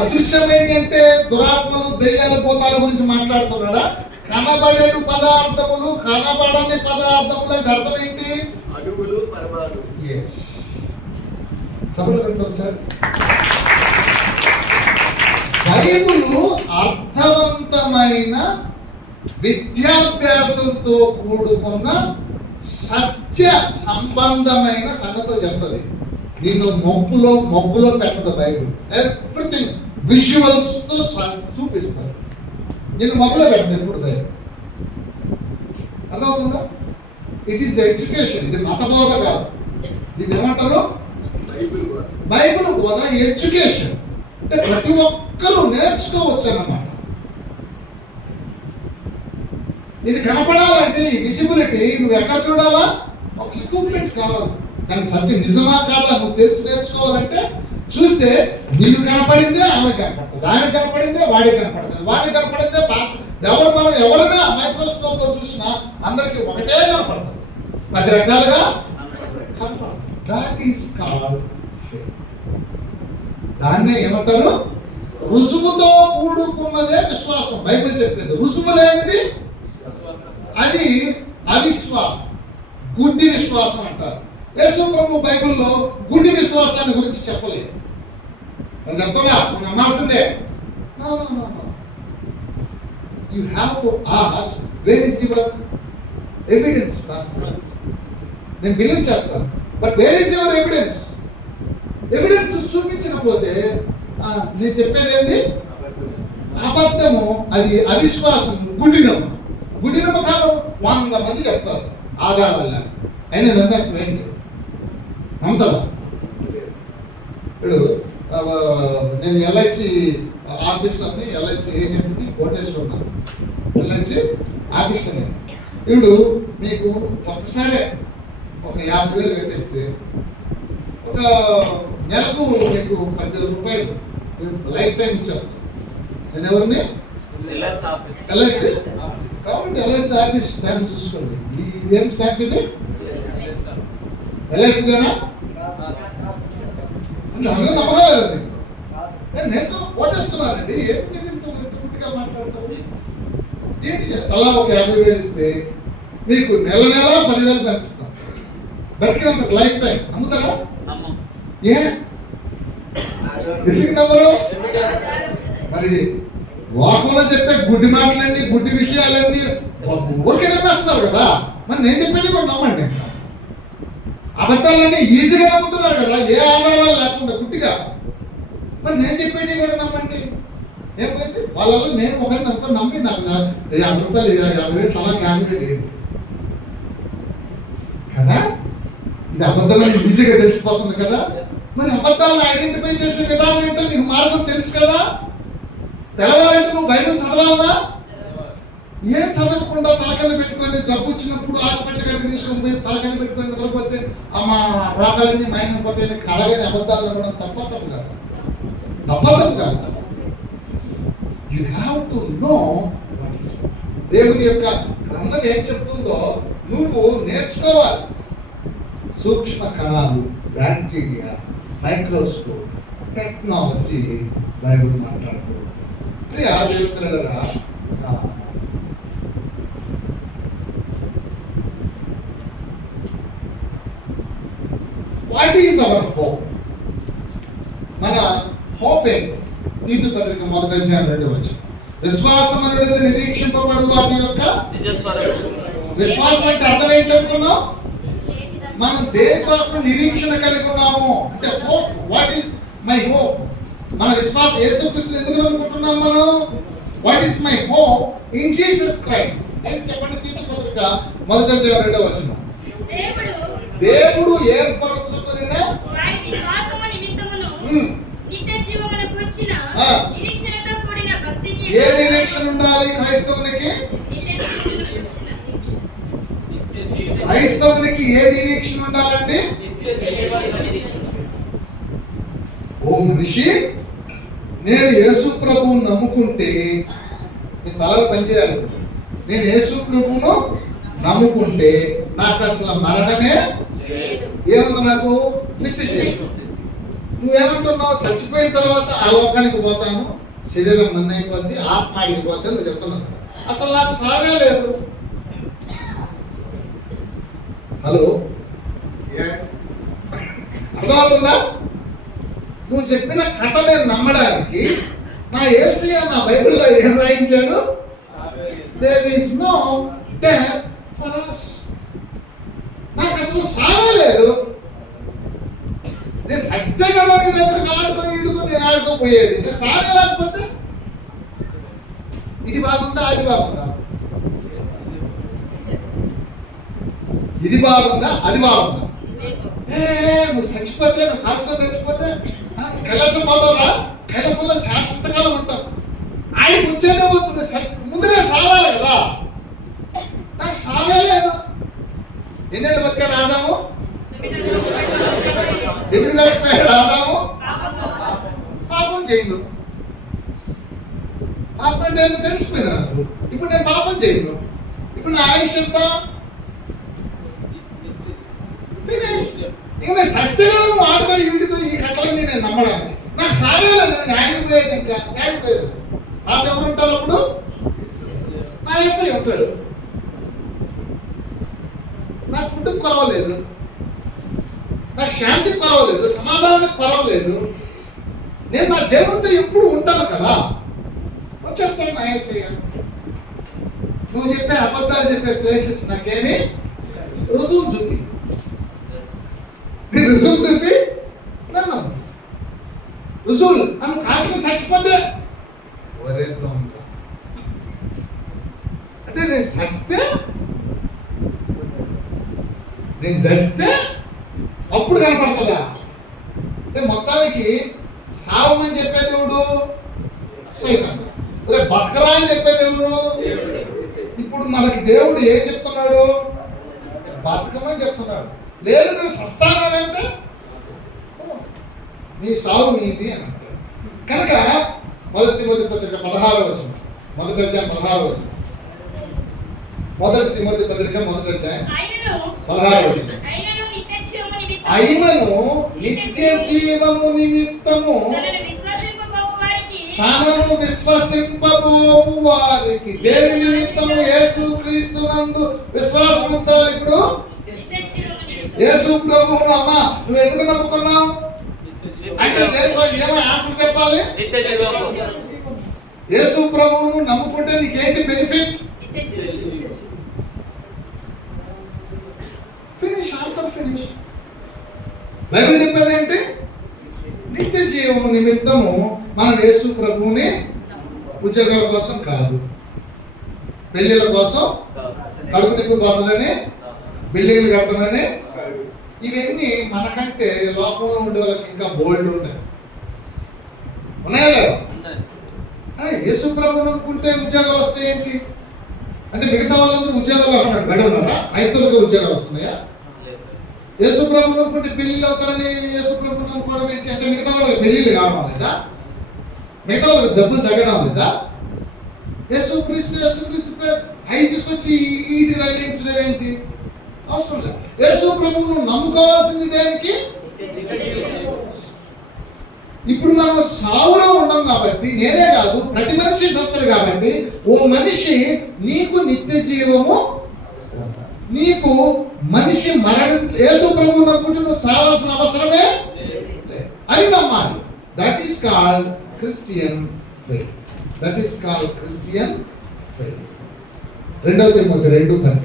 అదృశ్యమైనది అంటే దురాత్మలు, దెయ్యాల, భూతాల గురించి మాట్లాడుతున్నాడా? కనబడేడు పదార్థములు, కనబడని పదార్థములు అంటే అర్థం ఏంటి? చెప్పండి సార్. బైబిలు అర్థవంతమైన విద్యాభ్యాసంతో కూడుకున్న సత్య సంబంధమైన సంగతులు చెప్తుంది. నిన్ను మబ్బులో పెట్టదు బైబిల్. ఎవ్రీథింగ్ విజువల్స్ తో చూపిస్తుంది. నిన్ను మబ్బులో పెట్టదు ఎప్పుడు బైబిల్. అర్థమవుతుందా? It is education. ఇది మతబోధ కాదు. ఇది ఏమంటారు? బైబిల్ బోధ, ఎడ్యుకేషన్. అంటే ప్రతి ఒక్కరూ నేర్చుకోవచ్చు అన్నమాట. ఇది కనపడాలంటే ఈ విజిబిలిటీ నువ్వు ఎక్కడ చూడాలా? ఒక ఎక్విప్మెంట్ కావాలి. దాని సత్యం నిజమా కాదా నువ్వు తెలిసి నేర్చుకోవాలంటే చూస్తే నీళ్ళు కనపడిందే ఆమె కనపడుతుంది, ఆమె కనపడిందే వాడికి కనపడుతుంది, వాడికి కనపడిందే పాస్. మనం ఎవరైనా మైక్రోస్కోప్ లో చూసినా అందరికి ఒకటే కనపడుతుంది, 10 రకాలుగా కనపడుతుంది. That is called faith. దాన్నే ఏమంటారు? రుజువుతో కూడుకున్నదే విశ్వాసం. బైబిల్ చెప్పేది రుజువు లేనిది అది అవిశ్వాసం, గుడ్డి విశ్వాసం అంటారు. యేసు ప్రభు బైబిల్లో గుడ్డి విశ్వాసాన్ని గురించి చెప్పలేదు. నేను చెప్తున్నా, నువ్వు నమ్మాల్సిందే. You have to ask where is your evidence. నేను బిలీవ్ చేస్తాను, but where is your evidence? Evidence చూపించకపోతే నేను చెప్పేది ఏంది? అబద్ధము, అది అవిశ్వాసం, గుడ్డినము. గుడ్డి నమ్మకాలు 100 మంది చెప్తారు ఆధారాలు, అయినా నమ్మేస్తాం ఏంటి? నమ్ముతారా? ఇప్పుడు నేను ఎల్ఐసి ఆఫీసర్ని, ఎల్ఐసి ఏజెంట్ని కోటేశ్వరం ఉన్నాను. ఎల్ఐసి ఆఫీసర్ని. ఇప్పుడు మీకు ఒక్కసారి ఒక 50,000 కట్టేస్తే ఒక నెలకు మీకు 10,000 రూపాయలు లైఫ్ టైం ఇచ్చేస్తాను. నేను ఎవరిని? ఎల్ఐసి. కాబట్టి ఎల్ఐసి ఆఫీస్ స్టాంప్ చూసుకోండి. ఇదేం స్టాంప్ ఇది? ఎల్ఐసిదేనా? అందరూ నమ్మలేదండి. నేను నేషనల్ కోటేస్తున్నానండి. ఏంటి ఇంత గుర్తుగా మాట్లాడతారు? ఏంటి? అలా ఒక 50,000 ఇస్తే మీకు నెల 10,000 పంపిస్తాం. బతికినంత లైఫ్ టైం. నమ్ముతారా? ఏ ఎందుకు నమ్మరు? మరి లోకంలో చెప్పే గుడ్డి మాటలన్నీ, గుడ్డి విషయాలన్నీ ఊరికే నమ్మేస్తున్నారు కదా. మరి నేను చెప్పేది కూడా నమ్మండి. అబద్ధాలన్నీ ఈజీగా నమ్ముతున్నారు కదా, ఏ ఆధారాలు లేకుండా గుడ్డిగా. మరి నేను చెప్పేది కూడా నమ్మండి. ఏమైంది? వాళ్ళలో నేను ఒకరిని అనుకో నమ్మి నాకు 50 రూపాయలు 50,000 తలా 50,000 లేదు కదా. ఇది అబద్ధమని ఈజీగా తెలిసిపోతుంది కదా. మరి అబద్ధాలను ఐడెంటిఫై చేసే విధానం ఏంటో నీకు మార్గం తెలుసు కదా. తెలవాలంటే నువ్వు బైబిల్ చదవాలనా? ఏం చదవకుండా తలకింద పెట్టుకొని జబ్బు వచ్చినప్పుడు హాస్పిటల్ కాడికి తీసుకొని పోయి తలకింద పెట్టుకొని నిద్రపోతే అమ్మ రోగాలన్నీ మాయమైపోతాయని కలగని అబద్ధాలు ఇవ్వడం తప్పదు కాదు. యూ హ్యావ్ టు నో దేవుని యొక్క గ్రంథం ఏం చెప్తుందో నువ్వు నేర్చుకోవాలి. సూక్ష్మ కణాలు, బ్యాక్టీరియా, మైక్రోస్కోప్, టెక్నాలజీ బైబిల్ మాట్లాడుతూ పిల్లలరా వాట్ ఈజ్ అవర్ హోప్? మన హోప్ ఏంటి? తీతు పత్రిక 1:2 విశ్వాసం అనేది నిరీక్షింపబడు వాటి యొక్క విశ్వాసం అంటే అర్థం ఏంటనుకున్నాం? మనం దేనికోసం నిరీక్షణ కలిగి ఉన్నాము అంటే hope. What is my hope? మన విశ్వాసం యేసుక్రీస్తుని ఎందుకు నమ్ముకుంటున్నాం మనం? What is my hope in Jesus Christ? ఏంటి చెప్పండి? తీతు పత్రిక 1:2 దేవుడు ఏర్పరచుకున్న వారి విశ్వాసము నిమిత్తమును నిత్య జీవమునకు వచ్చిన నిరీక్షణతో కూడిన భక్తికి ఏ నిరీక్షణ ఉండాలి క్రైస్తవునికి? క్రైస్తవునికి ఏ నిరీక్షణ ఉండాలండి? ఓ మనిషి, నేను యేసు ప్రభువును నమ్ముకుంటే మీ తలలు పనిచేయాలి. నేను యేసు ప్రభువును నమ్ముకుంటే నాకు అసలు మరణమే ఏముంది, నాకు నిత్య జీవం. నువ్వేమంటున్నావు? చచ్చిపోయిన తర్వాత ఆ లోకానికి పోతాను, శరీరం మన్నైపోద్ది, ఆత్మ ఆడిపోతే నువ్వు చెప్తున్నావు కదా. అసలు నాకు సాగే లేదు. హలో, అర్థమవుతుందా? నువ్వు చెప్పిన కథ నేను నమ్మడానికి నా యేసయ్య నా బైబిల్లో ఏం రాయించాడు? There is no death for us. నాకు అసలు సాగే లేదు. నేను సస్తే కదా నీ దగ్గరికి నేను ఆడుకోపోయేది. నేను సాగే లేకపోతే ఇది బాగుందా అది బాగుందా? ఇది బాగుందా అది బాగుందా? నువ్వు చచ్చిపోతే, నువ్వు కాల్చుకొని చచ్చిపోతే కైలాసం పోతావురా? కైలాసంలో శాశ్వతకాలం ఉంటావు. ఆయనకు వచ్చేదే ముందునే సావాలి కదా. నాకు సాగే లేదు. ఎన్నేళ్ళు బతికాడు ఆదాము? ఎందుకు చచ్చిపోయాడు ఆదాము? పాపం చేయను. పాపం అంటే ఏంటో తెలిసిపోయింది నాకు. ఇప్పుడు నేను పాపం చేయను. ఇప్పుడు నా ఆయుష్ ఎంత? ఇంకా నేను సస్తే కదా నువ్వు ఆడుకో ఈడుకో ఈ కథలన్నీ నేను నమ్మడానికి. నాకు సాగలేదు. నేను ఆడిపోయేది, ఇంకా ఆడిపోయేది. నాతో ఎవరు ఉంటారు అప్పుడు? నా యేసయ్య ఉంటాడు. నాకు ఫుడ్కి కొరవలేదు, నాకు శాంతికి కొరవలేదు, సమాధానానికి కొరవలేదు. నేను నా దేవుడితో ఎప్పుడు ఉంటాను కదా. వచ్చేస్తాను నా యేసయ్య. నువ్వు చెప్పే అబద్ధాలు చెప్పే ప్లేసెస్ నాకేమి రుజువు చూపి, రుజువు చూపి నన్ను రుజువులు. నన్ను కాచుకొని చచ్చిపోతే ఒరే దొంగ అంటే నేను చస్తే అప్పుడు కనపడుతుందా? అంటే మొత్తానికి సావమని చెప్పే దేవుడు సైతం, బతకరా అని చెప్పే దేవుడు. ఇప్పుడు మనకి దేవుడు ఏం చెప్తున్నాడు? బతకమని చెప్తున్నాడు. లేదు నేను సస్తానంటే నీ సావు నీది అని అంటాడు. కనుక 1 తిమోతి పత్రిక 16 మొదటి అధ్యాయం 16 1 తిమోతి పత్రిక 16 అయినను నిత్య జీవము నిమిత్తము తనను విశ్వసింపబోవు వారికి. దేని నిమిత్తము? యేసు క్రీస్తు నందు విశ్వాసం ఉంచాలి. ఇప్పుడు యేసు ప్రభువును అమ్మా నువ్వు ఎందుకు నమ్ముకున్నావు అంటే దేనికో ఏమో ఆన్సర్ చెప్పాలి. యేసు ప్రభువును నమ్ముకుంటే నీకేంటి benefit? Finish, answer finish. Bible చెప్పేది ఏంటి? నిత్య జీవము నిమిత్తము మనం యేసు ప్రభువుని ఉద్యోగాల కోసం కాదు, పెళ్లిళ్ళ కోసం, కడుపు నింపుతుందని, బిల్డింగ్లు కడుతుందని, ఇవన్నీ మనకంటే లోకంలో ఉండే వాళ్ళకి ఇంకా బోల్డ్ ఉన్నాయా లేవా? యేసు ప్రభువుని అనుకుంటే ఉద్యోగాలు వస్తాయి ఏంటి అంటే మిగతా వాళ్ళందరూ ఉద్యోగాలు వస్తున్నాడు బడి ఉన్నారా? క్రైస్తవులకు ఉద్యోగాలు వస్తున్నాయా? యేసు ప్రభువుని అనుకుంటే పెళ్లిళ్ళు అవుతారని యేసు ప్రభువుని అనుకోవడం ఏంటి అంటే మిగతా వాళ్ళకి పెళ్లిళ్ళు కావడం లేదా? మిగతా వాళ్ళకి జబ్బులు తగ్గడం లేదా? యేసుక్రీస్తు పేరు అవి తీసుకొచ్చి వీటికి తగిలించడం ఏంటి? అవసరం లేదు. యేసు ప్రభువును నమ్ముకోవాల్సింది దేనికి? ఇప్పుడు మనం సావులో ఉన్నాం కాబట్టి, నేనే కాదు ప్రతి మనిషి సస్తాడు కాబట్టి, ఓ మనిషి నీకు నిత్య జీవము నీకు మనిషి యేసు ప్రభువు నమ్ముకుంటే నువ్వు సావాల్సిన అవసరమే లేదు అని నమ్మాలి. That is called Christian faith. That is called Christian faith. 2 Timothy 2:10.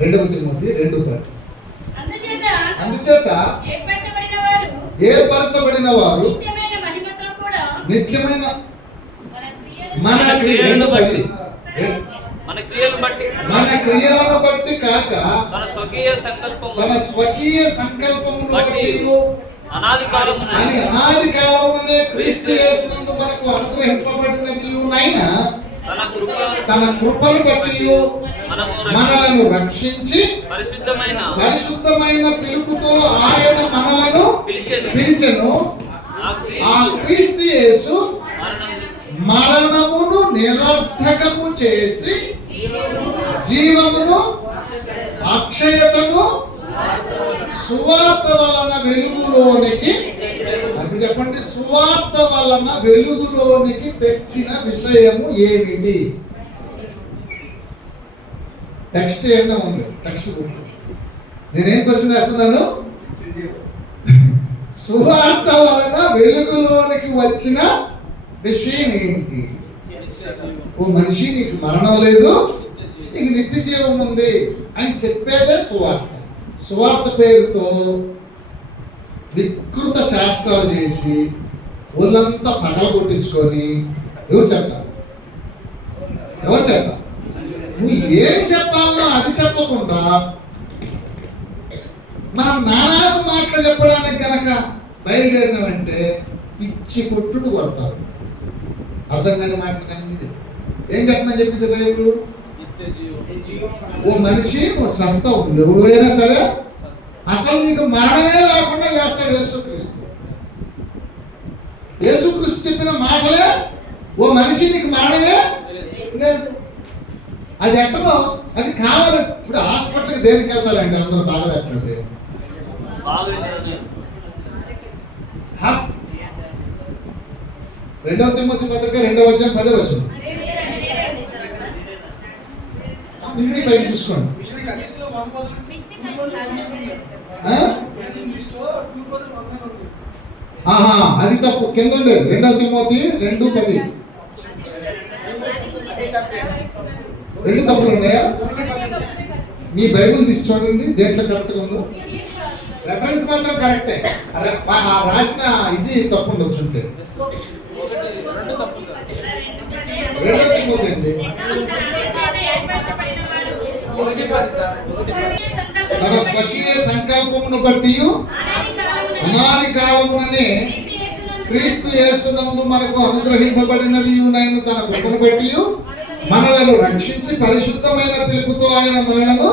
2 Timothy 2:10. అందుచేత ఏర్పరచబడిన వారు నిత్యమైన మన క్రియలను బట్టి కాక తన స్వకీయ సంకల్పమును బట్టి అనాది కాలమునే క్రీస్తు యేసునందు మనకు అనుగ్రహింపబడినదియునైన తన కృపను బట్టి మనలను రక్షించి పరిశుద్ధమైన పిలుపుతో ఆయన మనలను పిలిచెను. ఆ క్రీస్తు యేసు మరణమును నిరర్థకము చేసి జీవమును అక్షయతను సువార్త వలన వెలుగులోనికి, అది చెప్పండి, సువార్త వలన వెలుగులోనికి తెచ్చిన విషయము ఏమిటి? టెక్స్ట్ ఏమన్నా ఉంది, టెక్స్ట్ బుక్. నేనేం క్వశ్చన్ వేస్తున్నాను? సువార్త వలన వెలుగులోనికి వచ్చిన విషయం ఏంటి? ఓ మనిషి, నీకు మరణం లేదు, నీకు నిత్య జీవం ఉంది అని చెప్పేదే సువార్త. సువార్త పేరుతో వికృత శాస్త్రాలు చేసి ఒళ్ళంతా పగల కొట్టించుకొని ఎవరు చెప్తారు? నువ్వు ఏమి చెప్పాలనో అది చెప్పకుండా మనం నానాకు మాటలు చెప్పడానికి కనుక బయలుదేరినామంటే పిచ్చి కొట్టుడు కొడతారు. అర్థం కాని మాటలు కానీ ఏం చెప్పమని చెప్పింది బైబిల్? ఓ మనిషి, నువ్వు చస్తావు, ఎవడు అయినా సరే, అసలు నీకు మరణమే లేకుండా చేస్తాడు యేసుక్రీస్తు. యేసుక్రీస్తు చెప్పిన మాటలే, ఓ మనిషి నీకు మరణమే లేదు. అది ఎట్టనో అది కావాలి. ఇప్పుడు హాస్పిటల్కి దేనికి వెళ్తారండి? అందరూ బాగలేకపోతే 2 తిమోతి పత్రిక 2:10. ఇంటి పైకి చూసుకోండి. అది తప్పు, కింద ఉండేది 2 తిమోతి 2:10. 2 తప్పులు ఉన్నాయా? మీ బైబిల్ తీసి చూడండి, దేంట్లో కరెక్ట్గా ఉందో. రెఫరెన్స్ మాత్రం కరెక్టే, రాసిన ఇది తప్పు ఉండొచ్చు. 2 తిమోతి అండి. తన స్వకీయ సంకల్పమును బట్టి అనాది కాలముననే క్రీస్తు యేసునందు మనకు అనుగ్రహింపబడినది తన కృపను బట్టి మనలను రక్షించి పరిశుద్ధమైన పిలుపుతో ఆయన మనలను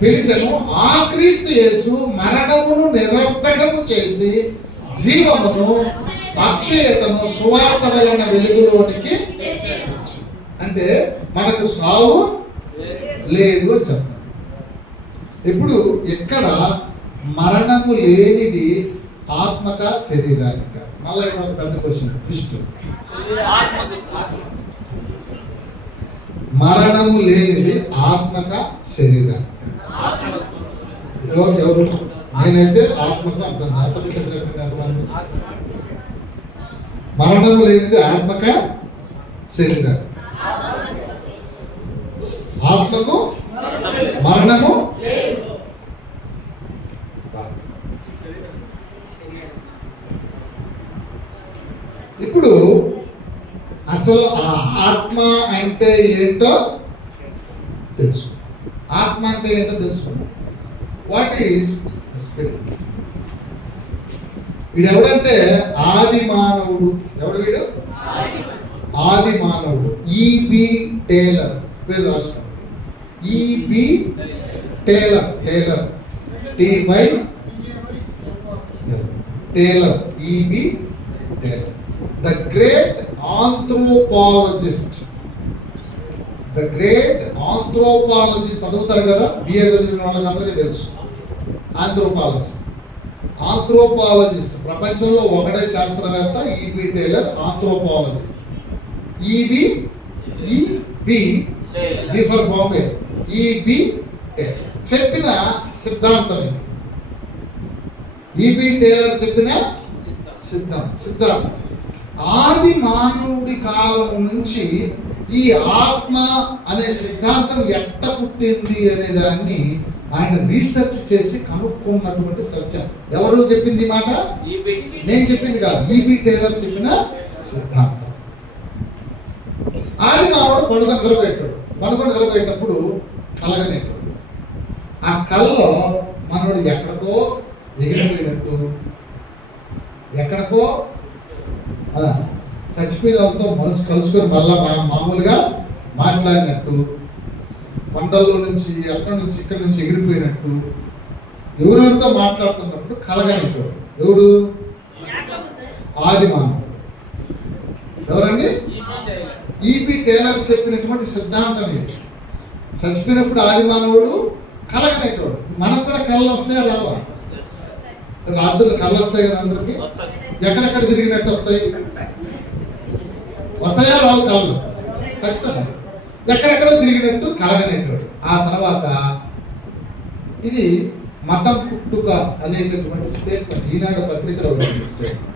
పిలిచెను. ఆ క్రీస్తు యేసు మరణమును నిరర్థకము చేసి జీవమును అక్షయతను సువార్త వలన వెలుగులోనికి. అంటే మనకు సావు లేదు అని చెప్తాను. ఇప్పుడు ఇక్కడ మరణము లేనిది ఆత్మక శరీరానిక? మళ్ళీ ఇక్కడ పెద్ద క్వశ్చన్, ట్విస్ట్. మరణము లేనిది ఆత్మక శరీరానిక? ఎవరు? నేనైతే ఆత్మక అంటున్నాను. మరణము లేనిది ఆత్మక శరీరానికి. ఆత్మకు మరణము. ఇప్పుడు అసలు ఆ ఆత్మ అంటే ఏంటో తెలుసు. ఆత్మ అంటే ఏంటో తెలుసుకున్నాం. What is spirit? వీడు ఎవడంటే ఆది మానవుడు. ఎవడు వీడు? ఆది మానవుడు. ఈబి టేలర్ పేరు రాసుకోండి. E B Tylor, TY Tylor, E B Tylor, the great anthropologist. చదువుతారు కదా, బిఏ చదివిన వాళ్ళకి అందరికీ తెలుసు. ఆంథ్రోపాలజిస్ట్ ప్రపంచంలో ఒకటే శాస్త్రవేత్త, E B Tylor. Anthropology. E B B for Bombay. E B okay, చెప్పిన సిద్ధాంతం ఇది. ఈబి టేలర్ చెప్పిన సిద్ధాంతం ఆది మానవుడి కాలం నుంచి ఈ ఆత్మ అనే సిద్ధాంతం ఎట్ట పుట్టింది అనే దాన్ని ఆయన రీసెర్చ్ చేసి కనుక్కున్నటువంటి సత్యం. ఎవరు చెప్పింది ఈ మాట? నేను చెప్పింది కాదు, ఈబి టేలర్ చెప్పిన సిద్ధాంతం. ఆది మానవుడు పండుకొని నిద్రపోయేటప్పుడు కలగనేటప్పుడు ఆ కళలో మనోడు ఎక్కడికో ఎగిరిపోయినట్టు, ఎక్కడికో చచ్చిపోయిన వాళ్ళతో మనసు కలుసుకొని మళ్ళా మామూలుగా మాట్లాడినట్టు, కొండల్లో నుంచి అక్కడి నుంచి ఇక్కడి నుంచి ఎగిరిపోయినట్టు, ఎవరెవరితో మాట్లాడుతున్నప్పుడు కలగనేట్టు. ఎవడు? ఆది మానవుడు. ఎవరండి? ఈబి టేలర్ చెప్పినటువంటి సిద్ధాంతం ఇది. చచ్చిపోయినప్పుడు ఆది మానవుడు కలగనేటోడు. మనకు కూడా కళలు వస్తాయా రావా? రాత్రులు కళ్ళు వస్తాయి కదా అందరికి. ఎక్కడెక్కడ తిరిగినట్టు వస్తాయి? వస్తాయా రావు కళ్ళు? ఖచ్చితంగా ఎక్కడెక్కడో తిరిగినట్టు కలగనేటోడు. ఆ తర్వాత ఇది మతం పుట్టుక అనేటటువంటి స్టేట్మెంట్ ఈనాడు పత్రికలో వచ్చింది స్టేట్మెంట్.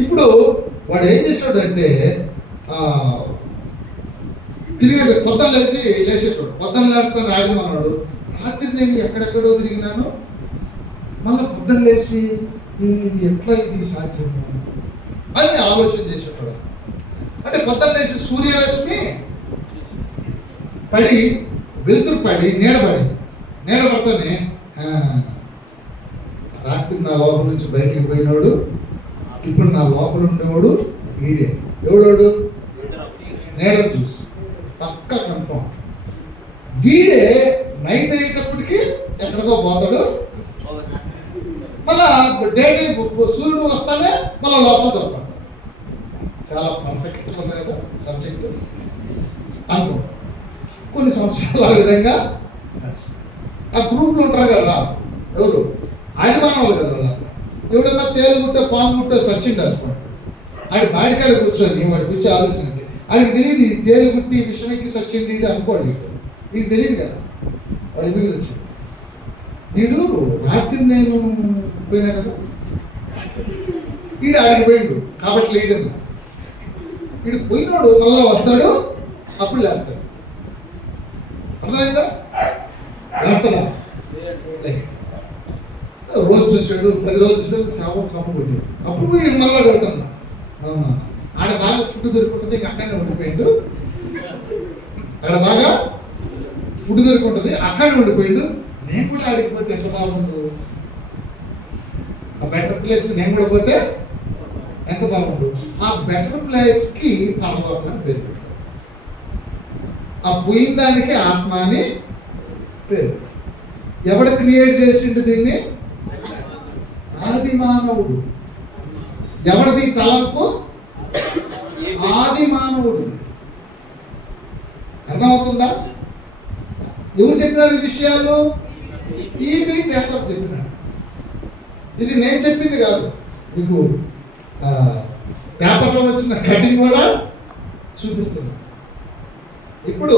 ఇప్పుడు వాడు ఏం చేశాడంటే తిరిగాడు. పొద్దున్న లేచేటోడు. పొద్దున్న లేస్తాను ఆది మానవుడు. రాత్రి నేను ఎక్కడెక్కడో తిరిగినాను, మళ్ళీ పొద్దున్న లేచి ఎట్లా ఇది సాధ్యం అని ఆలోచన చేసేటోడు. అంటే పొద్దున్న లేచి సూర్యరశ్మి పడి వెలుతురు పడి నీడ పడితేనే రాత్రి నా లోపల నుంచి బయటికి పోయినోడు ఇప్పుడు నా లోపల ఉండేవాడు వీడే. ఎవడోడు? నీడను చూసి పక్కా కన్ఫర్మ్. వీడే నైట్ అయ్యేటప్పటికి ఎక్కడికో పోతాడు, మళ్ళా డే సూర్యుడు వస్తానే మళ్ళీ లోపల దొరకడు. చాలా పర్ఫెక్ట్ ఉంది కదా సబ్జెక్ట్ అనుకో. కొన్ని సంవత్సరాలు ఆ విధంగా ఆ గ్రూప్లో ఉంటారు కదా, ఎవరు? ఆది మానవులు కదా వాళ్ళ. ఎవడన్నా తేలుగుట్టే పాము గుట్టే సచ్చిండు అనుకోండి, ఆడి బాడికాడ కూర్చొని వాడి కూర్చొని ఆలోచన ఆడికి తెలియదు తేలుగుట్టి విషయం ఎక్కి సచ్చిండి అనుకోండి. వీడికి తెలియదు కదా వాడు ఎందుకు వచ్చింది. వీడు రాత్రి నేను పోయినా కదా, వీడు ఆడికి పోయిండు కాబట్టి లేదన్నా. వీడు పోయినాడు మళ్ళా వస్తాడు, అప్పుడు లేస్తాడు. అర్థమైందా? లేస్తాడా? రోజు చూసాడు, 10 రోజులు చూసాడు, శాపం కమ్మ కొట్టింది. అప్పుడు వీడికి మళ్ళీ అడుగుతాను, ఆడ బాగా ఫుడ్ దొరుకుంటుంది, అక్కడనే ఉండిపోయిండు. ఆడ బాగా ఫుడ్ దొరుకుంటుంది, అక్కడనే ఉండిపోయిండు. నేను కూడా ఆడికిపోతే ఎంత బాగుండు, ఆ బెటర్ ప్లేస్ నేను కూడా పోతే ఎంత బాగుండు. ఆ బెటర్ ప్లేస్కి పరలోకం అని పేరు పెట్టాడు. ఆ పోయిన దానికి ఆత్మ అని పేరు. ఎవడు క్రియేట్ చేసిండు దీన్ని? ఆది మానవుడు. ఎవరిది తలంపు? ఆది మానవుడు. అర్థమవుతుందా? ఎవరు చెప్పినారు ఈ విషయాలు? ఈబి టేలర్ చెప్పినాడు. ఇది నేను చెప్పింది కాదు, మీకు పేపర్లో వచ్చిన కటింగ్ కూడా చూపిస్తున్నా. ఇప్పుడు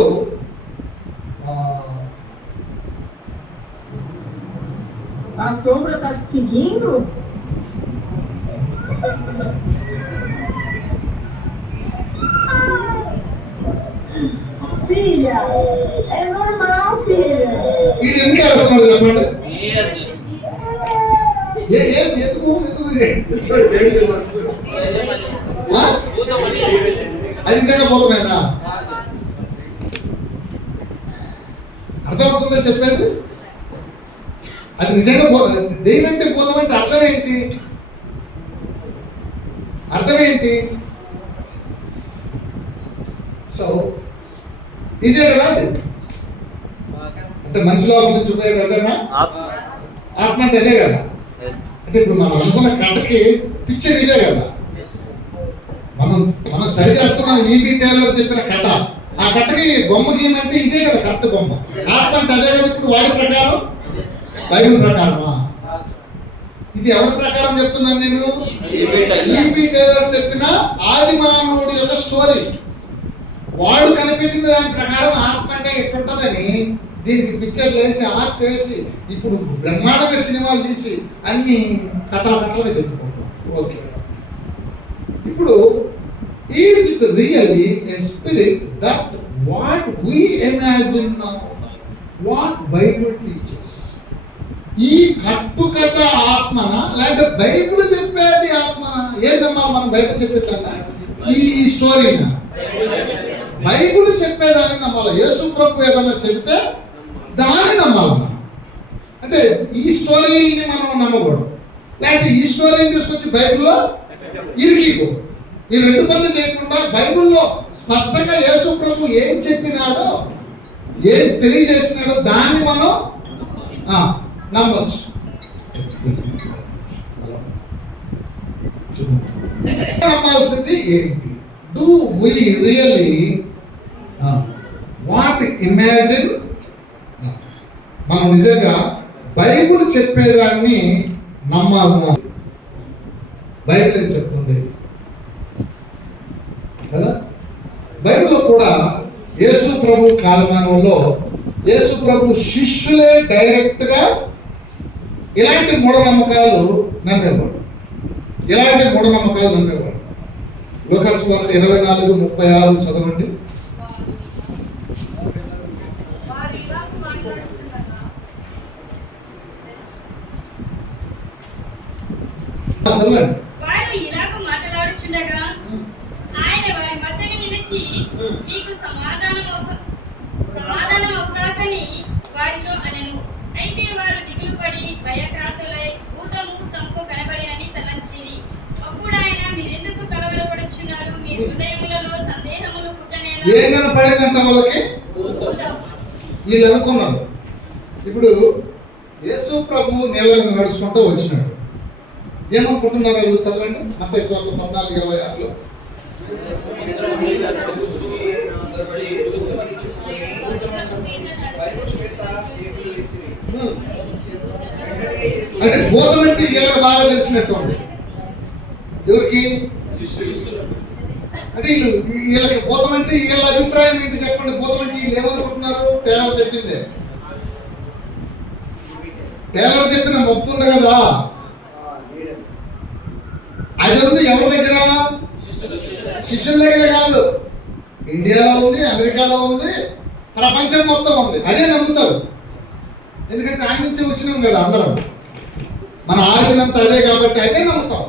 A sombra tá te seguindo? Filha, é normal, filha. ఇది ఎందుకు అరుస్తున్నాడు చెప్పండి? అది నిజంగా పోతమేనా? అర్థమవుతుందో చెప్పేది? అది నిజంగా దేనంటే పోతామంటే అర్థమేంటి? సో ఇదే కదా అది. అంటే మనిషి లోపల నుంచి పోయేది అదేనా? ఆత్మ అంటే అదే కదా. అంటే ఇప్పుడు మనం అనుకున్న కథకి పిక్చర్ ఇదే కదా. మనం స్టడీ చేస్తున్నాం ఈబి టేలర్ చెప్పిన కథ. ఆ కథకి బొమ్మ గీయమంటే ఇదే కదా కరెక్ట్ బొమ్మ. ఆత్మ అంటే అదే కదా. ఇప్పుడు వాడి ప్రకారం బైబిల్ ప్రకారమా? ఇది ఎవరి ప్రకారం చెప్తున్నాను నేను? ఈబి టేలర్ చెప్పిన ఆది మానవుడి యొక్క స్టోరీ. వాడు కనిపెట్టిన దాని ప్రకారం ఆత్మ అంటే ఎట్లుంటుందని దీనికి పిక్చర్లు వేసి ఆర్ట్ వేసి ఇప్పుడు బ్రహ్మాండంగా సినిమాలు తీసి అన్ని కథలుగా చెప్పుకుంటాం. ఓకే, ఇప్పుడు is it really a spirit that what we imagine now what Bible teachers? ఈ కట్టుకథ ఆత్మన లేకపోతే బైబిల్ చెప్పేది ఆత్మన? ఏది నమ్మాలి మనం? బైబిల్ చెప్పేదన్నా ఈ స్టోరీనా? బైబిల్ చెప్పేదాన్ని నమ్మాలి. యేసు ప్రభు ఏదన్నా చెప్తే దాన్ని నమ్మాలి మనం. అంటే ఈ స్టోరీని మనం నమ్మకూడదు, లేకపోతే ఈ స్టోరీని తీసుకొచ్చి బైబిల్లో ఇరికికో. ఈ రెండు పనులు చేయకుండా బైబిల్లో స్పష్టంగా యేసు ప్రభు ఏం చెప్పినాడో, ఏం తెలియజేసినాడో దాన్ని మనం నమ్మొచ్చు. నమ్మాల్సింది ఏంటి? Do we really what imagine? మనం నిజంగా బైబిల్ చెప్పేదాన్ని నమ్మాలి. బైబిల్ ఏం చెప్తుంది కదా? బైబిల్లో కూడా యేసు ప్రభు కాలమానంలో యేసు ప్రభు శిష్యులే డైరెక్ట్గా ఇలాంటి మూఢనమ్మకాలు నమ్మేవాడు. లూకాసు వార్త 24:36 చదవండి. చదవండి. వారు ఇలాగ మాట్లాడుచుండగా ఆయన వారి మధ్యన నిలిచి మీకు సమాధానమవుగాకని వారితో అనెను. అయితే వారు దిగులు పడి భయక్రాంతులై భూతము తమకు కనబడినని తలంచిరి. అప్పుడు ఆయన, మీరెందుకు కలవరపడుచున్నారు? మీ హృదయములలో సందేహములు పుట్టనేలా? ఏం కనపడిందంట వాళ్ళకి? వీళ్ళు అనుకున్నారు. ఇప్పుడు యేసు ప్రభు నీళ్ళ మీద నడుచుకుంటూ వచ్చినాడు. ఏమనుకుంటున్నారు వాళ్ళు? చదవండి. మత్తయి సువార్త 14:26. అంటే భూతం అంటే వీళ్ళకి బాగా తెలిసినట్టు ఉంది. ఎవరికి? అంటే వీళ్ళకి భూతం అంటే వీళ్ళ అభిప్రాయం ఏంటి చెప్పండి? భూతం అంటే వీళ్ళు ఏమనుకుంటున్నారు? టేలర్ చెప్పిందే. టేలర్ చెప్పిన మొప్పు ఉంది కదా, అది ఉంది ఎవరి దగ్గర? శిష్యుల దగ్గర కాదు. ఇండియాలో ఉంది, అమెరికాలో ఉంది, ప్రపంచం మొత్తం ఉంది. అదే నమ్ముతారు. ఎందుకంటే ఆయన నుంచి వచ్చినాం కదా అందరం. మన ఆశలంతా అదే కాబట్టి అదే నమ్ముతాం.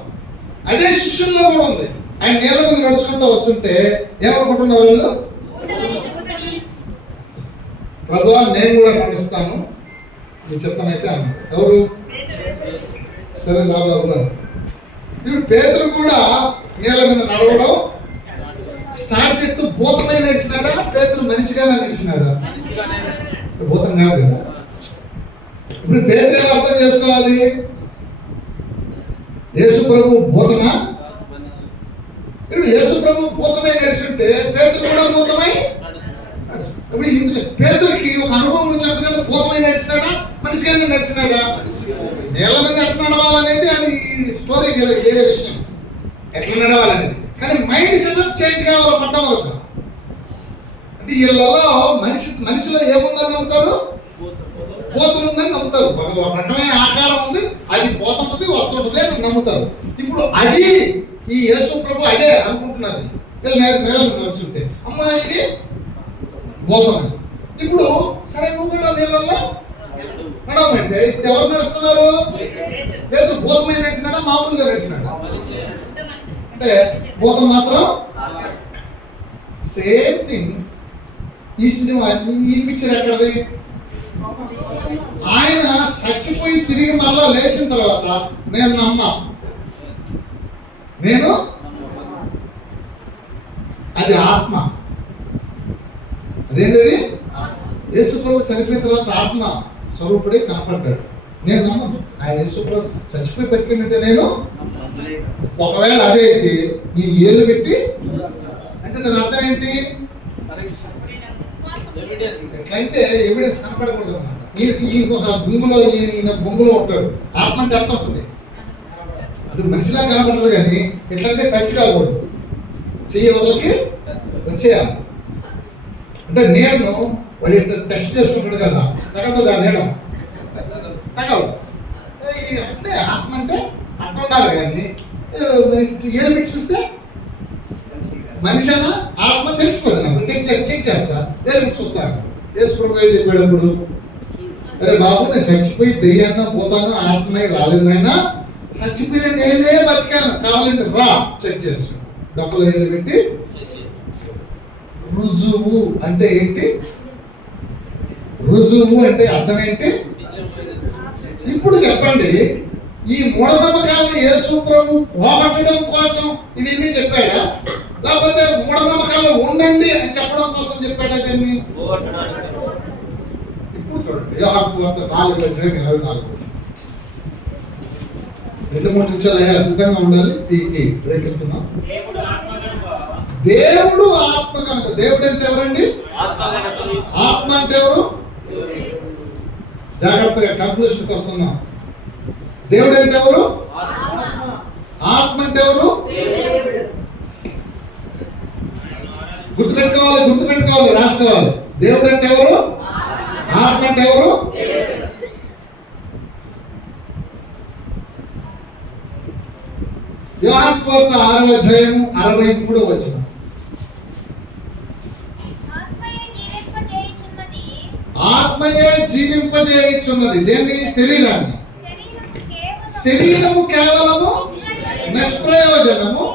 అదే శిష్యుల్లో కూడా ఉంది. ఆయన నీళ్ళ మీద నడుచుకుంటూ వస్తుంటే ఏమనుకుంటున్నారు వాళ్ళు? ప్రభువా నేను కూడా నడుస్తాను, నీ చిత్తమైతే అన్నాడు. ఎవరు? సరే రాబాబు గారు. ఇప్పుడు పేతురు కూడా నీళ్ళ మీద నడవడం స్టార్ట్ చేస్తూ భూతమై నడిచినాడా? పేతురు మనిషిగానే నడిచినాడా? భూతం కాదు కదా. ఇప్పుడు పేతురు ఏం అర్థం చేసుకోవాలి? యేసు ప్రభు భూతమా? ఇప్పుడు యేసు ప్రభు భూతమై నడిచుంటే పేతురు కూడా భూతమై. ఇప్పుడు పేతురికి ఒక అనుభవం వచ్చినట్టు కదా. భూతమై నడిచినాడా? మనిషిగానే నడిచినాడా? నీళ్ళ మీద ఎట్లా నడవాలనేది అది స్టోరీ, వేరే విషయం ఎట్లా నడవాలనేది. కానీ మైండ్ సెటప్ చేంజ్ కావాలి మొట్టమొదట. అంటే వీళ్ళలో మనిషిలో ఏముందని నమ్ముతారు? భూతం ఉందని నమ్ముతారు. ఒక రకమైన ఆకారం ఉంది, అది పోతుంటుంది వస్తుంటుంది అని నమ్ముతారు. ఇప్పుడు అది ఈ యేసు ప్రభు అదే అనుకుంటున్నారు. వీళ్ళు నడుస్తుంటే అమ్మ ఇది భూతం అని. ఇప్పుడు సరే నువ్వు కూడా నీళ్ళల్లో నడవమంటే ఇప్పుడు ఎవరు నడుస్తున్నారు? లేదు భూతమైన నడిచినాడా మామూలుగా నడిచినాడా? అంటే భూతం మాత్రం. సేమ్ థింగ్ ఈ సినిమా, ఈ పిక్చర్ ఎక్కడది? ఆయన చచ్చిపోయి తిరిగి మరలా లేచిన తర్వాత నేను అది ఆత్మ. అదేంటది? యేసు ప్రభు చనిపోయిన తర్వాత ఆత్మ స్వరూపుడే కనపడ్డాడు. నేను నమ్మను. ఆయన యేసు ప్రభు చచ్చిపోయి బతికినట్టే నేను. ఒకవేళ అదే అయితే నీ ఏలు పెట్టి అంటే దాని అర్థం ఏంటి? ఎట్లయితే ఎవిడెన్స్ కనపడకూడదు అనమాట. ఈయన ఒక బొంగులో ఉంటాడు. ఆత్మ అంటే అర్థం ఉంటుంది. అది మనిషిలా కనపడుతుంది కానీ ఎట్లయితే టచ్ కాకూడదు. చెయ్యి వదలకి వచ్చేయాలి. అంటే నేను వాడు టెస్ట్ చేసుకుంటాడు కదా, తగలదు దాని నీడ తగలదు. అంటే ఆత్మ అంటే అట్లా ఉండాలి. కానీ ఏం మిక్స్ ఇస్తే మనిషినా ఆత్మ తెలిసిపోతుంది. నాకు చెక్ చేస్తా, ఏం మిక్స్ వస్తాను వేసుకోవడం చెప్పేటప్పుడు, అరే బాబు నేను చచ్చిపోయి దెయ్యాన్న పోతాను, ఆత్మ రాలేదు నాయనా, చచ్చిపోయిన నేనే బతికాను, కావాలంటే రా చెక్ చేస్తాను. డబ్బులు ఏదో పెట్టి రుజువు అంటే ఏంటి? రుజువు అంటే అర్థం ఏంటి? ఇప్పుడు చెప్పండి, ఈ మూఢనమ్మకాలను యేసు ప్రభు పోగొట్టడం కోసం ఇవన్నీ చెప్పాడా, లేకపోతే మూఢనమ్మకాల్లో ఉండండి అని చెప్పడం కోసం చెప్పాడా? ఇవన్నీ ఇప్పుడు చూడండి, యోహాను సువార్త 4:24. 2-3 నిమిషాలు అయ్యా, సిద్ధంగా ఉండాలి. టీకి బ్రేక్ ఇస్తున్నాం. దేవుడు ఆత్మ కనుక, దేవుడు అంటే ఎవరండి? ఆత్మ అంటే ఎవరు? జాగ్రత్తగా కంక్లూషన్కి వస్తున్నాం. దేవుడు అంటే ఎవరు? ఆత్మ అంటే ఎవరు? గుర్తుపెట్టుకోవాలి, రాసుకోవాలి. దేవుడు అంటే ఎవరు? ఆత్మ అంటే ఎవరు? యోహాను సువార్త 6:63. ఆత్మయే జీవింపజేయుచున్నది. దేన్ని? శరీరాన్ని. శరీరము కేవలము నిష్ప్రయోజనము.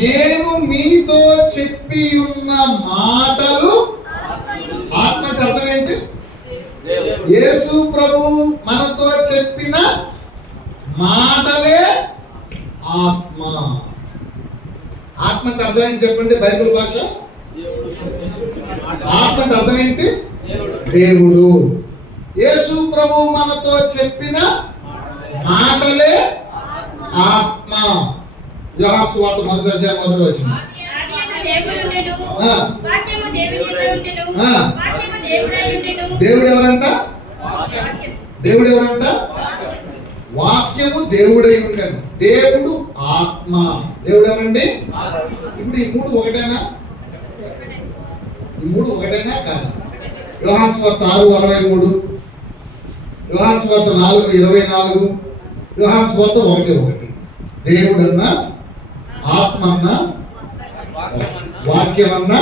నేను మీతో చెప్పి ఉన్న మాటలు. ఆత్మ అంటే అర్థం ఏంటి? యేసు ప్రభు మనతో చెప్పిన మాటలే ఆత్మ. ఆత్మ అంటే అర్థం ఏంటి చెప్పండి? బైబిల్ భాష ఆత్మ అంటే అర్థం ఏంటి? దేవుడు. యేసు ప్రభు మనతో చెప్పిన మాటలే ఆత్మ. యోహాను సువార్త 1:1. దేవుడు ఎవరంట? దేవుడు ఎవరంట? వాక్యము దేవుడై ఉండను. దేవుడు ఆత్మ. దేవుడు ఎవరండి? ఇప్పుడు ఈ మూడు ఒకటేనా? కాదు. యోహాను సువార్త 6:63, యోహాను సువార్త 4:24, యోహాను సువార్త 1:1. దేవుడన్నా, ఆత్మన్నా, వాక్యమన్నా.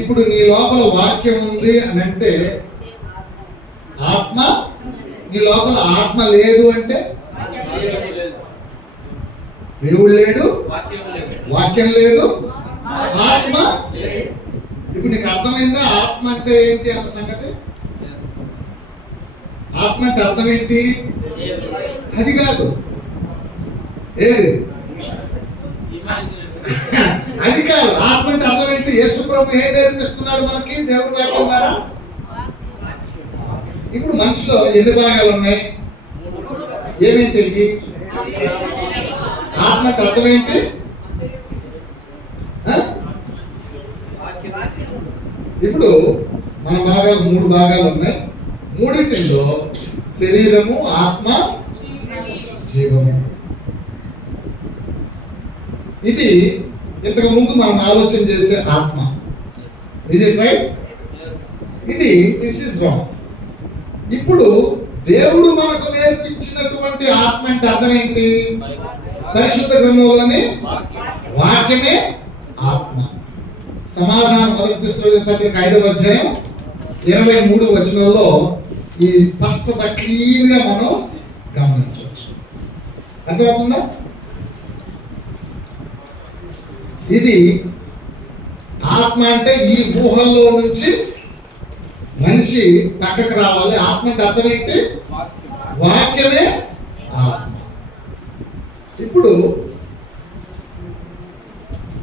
ఇప్పుడు నీ లోపల వాక్యం ఉంది అని అంటే ఆత్మ, నీ లోపల ఆత్మ లేదు అంటే దేవుడు లేడు, వాక్యం లేదు, ఆత్మ. ఇప్పుడు నీకు అర్థమైందా ఆత్మ అంటే ఏంటి అన్న సంగతి? ఆత్మ అంటే అర్థం ఏంటి? అది కాదు, ఏది అది కాదు. ఆత్మ అంటే అర్థం ఏంటి? యేసు ప్రభు ఏం నేర్పిస్తున్నాడు మనకి దేవుడి వాక్యం ద్వారా? ఇప్పుడు మనిషిలో ఎన్ని భాగాలు ఉన్నాయి? ఏమేంటి? ఆత్మ అంటే అర్థం ఏంటి? ఇప్పుడు మన భాగాలు 3 భాగాలు ఉన్నాయి. మూడిటిల్లో శరీరము, ఆత్మ, జీవము. ఇది ఇంతకు ముందు మనం ఆలోచన చేసే ఆత్మ. Is it right? This is wrong. ఇప్పుడు దేవుడు మనకు నేర్పించినటువంటి ఆత్మ అంటే అర్థం ఏంటి? పరిశుద్ధ గ్రంథంలోని వాక్యమే ఆత్మ. సమాధానం 1 తెస్సలోనికీయుల పత్రిక 5:23 ఈ స్పష్టత క్లీన్ గా మనం గమనించవచ్చు. అర్థమవుతుందా? ఇది ఆత్మ అంటే ఈ ఊహల్లో నుంచి మనిషి పక్కకు రావాలి. ఆత్మ అంటే అర్థం ఏంటి? వాక్యమే ఆత్మ. ఇప్పుడు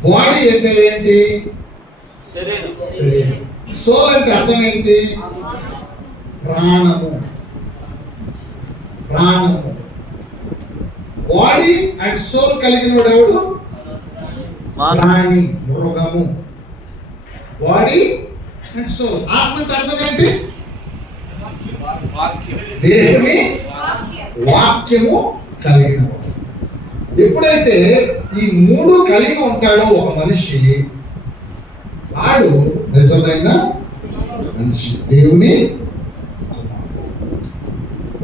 బాడీ అంటే ఏంటి? శరీరం. సోల్ అంటే అర్థం ఏంటి? ప్రాణము. బాడీ అండ్ సోల్ కలిగిన వాడు ఎవడు? ప్రాణి, మృగము. Body and soul. ఆత్మ అంటే అర్థం ఏంటి? దేవుని వాక్యము కలిగిన వాడు. ఎప్పుడైతే ఈ మూడు కలిగి ఉంటాడో ఒక మనిషి, వాడు నిజమైన మనిషి, దేవుని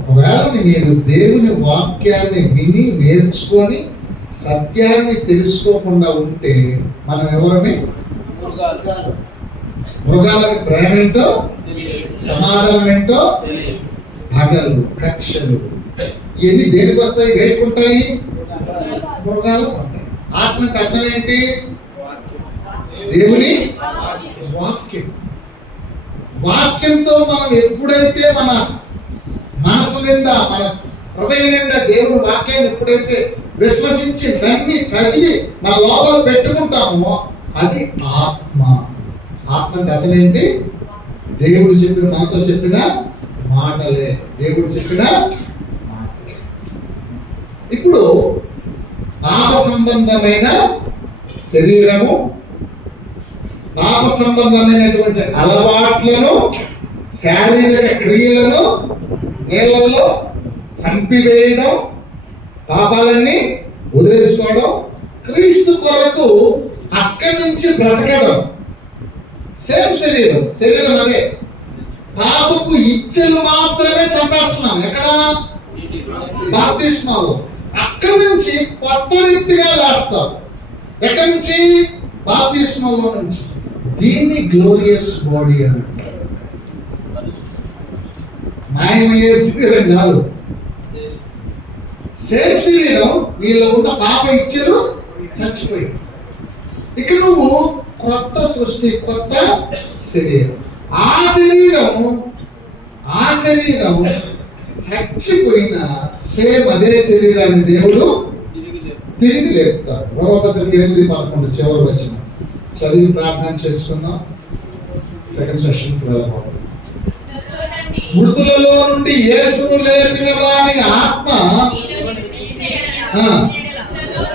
ఒకవేళ మీరు దేవుని వాక్యాన్ని విని నేర్చుకొని సత్యాన్ని తెలుసుకోకుండా ఉంటే మనం ఎవరమే? మృగాలకు ప్రేమ ఏంటో, సమాధానం ఏంటో, పగలు, కక్షలు ఇవన్నీ దేనికి వస్తాయి? వేటుకుంటాయి, మృగాలు ఉంటాయి. ఆత్మ అంటే అర్థం ఏంటి? దేవుని వాక్యం. వాక్యంతో మనం ఎప్పుడైతే మన మనసు నిండా, మన హృదయం నిండా దేవుని వాక్యాన్ని ఎప్పుడైతే విశ్వసించి నమ్మి చదివి మన లోపల పెట్టుకుంటామో అది ఆత్మ. ఆత్మ అంటే అర్థం ఏంటి? దేవుడు చెప్పిన, మనతో చెప్పిన మాటలే. దేవుడు చెప్పిన మాటలే. ఇప్పుడు పాప సంబంధమైన శరీరము, పాప సంబంధమైనటువంటి అలవాట్లను, శారీరక క్రియలను నీళ్ళల్లో చంపివేయడం, పాపాలన్నీ వదిలేసుకోవడం, క్రీస్తు కొరకు అక్కడి నుంచి బ్రతకడం. సేమ్ శరీరం, శరీరం అదే. పాపపు ఇచ్చలు మాత్రమే చంపేస్తున్నాం. ఎక్కడ? బాప్తిస్మాలో. అక్కడి నుంచి కొత్త వ్యక్తిగా లేస్తాం. ఎక్కడి నుంచి? బాప్తిస్మాలో నుంచి. దీన్ని గ్లోరియస్ బాడీ అంటారు. మాయమయ్యే శరీరం కాదు, సేమ్ శరీరం. నీలో ఉన్న పాప ఇచ్చలు చచ్చిపోయి, ఇక నువ్వు కొత్త సృష్టి, కొత్త శరీరం. ఆ శరీరం చచ్చిపోయిన సేమ్ అదే శరీరాన్ని దేవుడు తిరిగి లేపుతాడు. రోమపత్రిక 8:11 చివరి వచనం చదివి ప్రార్థన చేసుకుందాం. సెకండ్ సెషన్ మృతులలో నుండి యేసును లేపిన వాని ఆత్మ,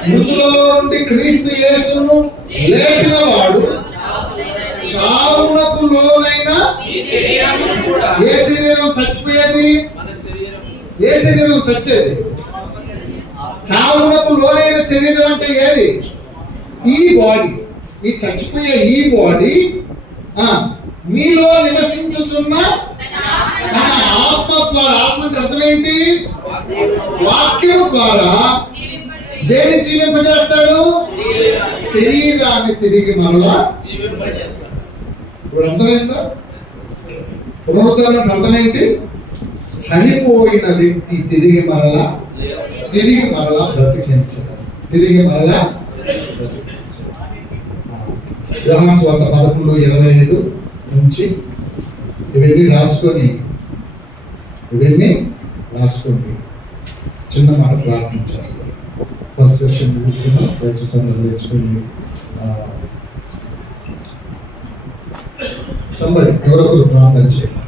మృతులలో నుండి క్రీస్తు యేసును లేపిన వాడు చావునకు లోనైన ఏ శరీరం చచ్చిపోయేది? ఏ శరీరం చచ్చేది? చావునకు లోనైన శరీరం అంటే ఏది? ఈ బాడీ. ఈ చచ్చిపోయే ఈ బాడీ మీలో నివసించుచున్న తన ఆత్మ ద్వారా. ఆత్మ అంటే అర్థం ఏంటి? వాక్యము ద్వారా దేన్ని జీవింపజేస్తాడు? శరీరాన్ని తిరిగి మరలా. ఇప్పుడు అర్థమైందా? పునరుద్ధరణ అర్థం ఏంటి? చనిపోయిన వ్యక్తి తిరిగి మరలా బ్రతికించడం. తిరిగి మరలా యోహాను సువార్త 11:25 నుంచి ఇవన్నీ రాసుకోండి. చిన్న మాట ప్రార్థన చేస్తాను. ఫస్ట్ సెషన్ చూస్తున్నాం. దయచేసి అందరూ నేర్చుకుని సంబడి ఎవరొకరు ప్రార్థన చేయండి.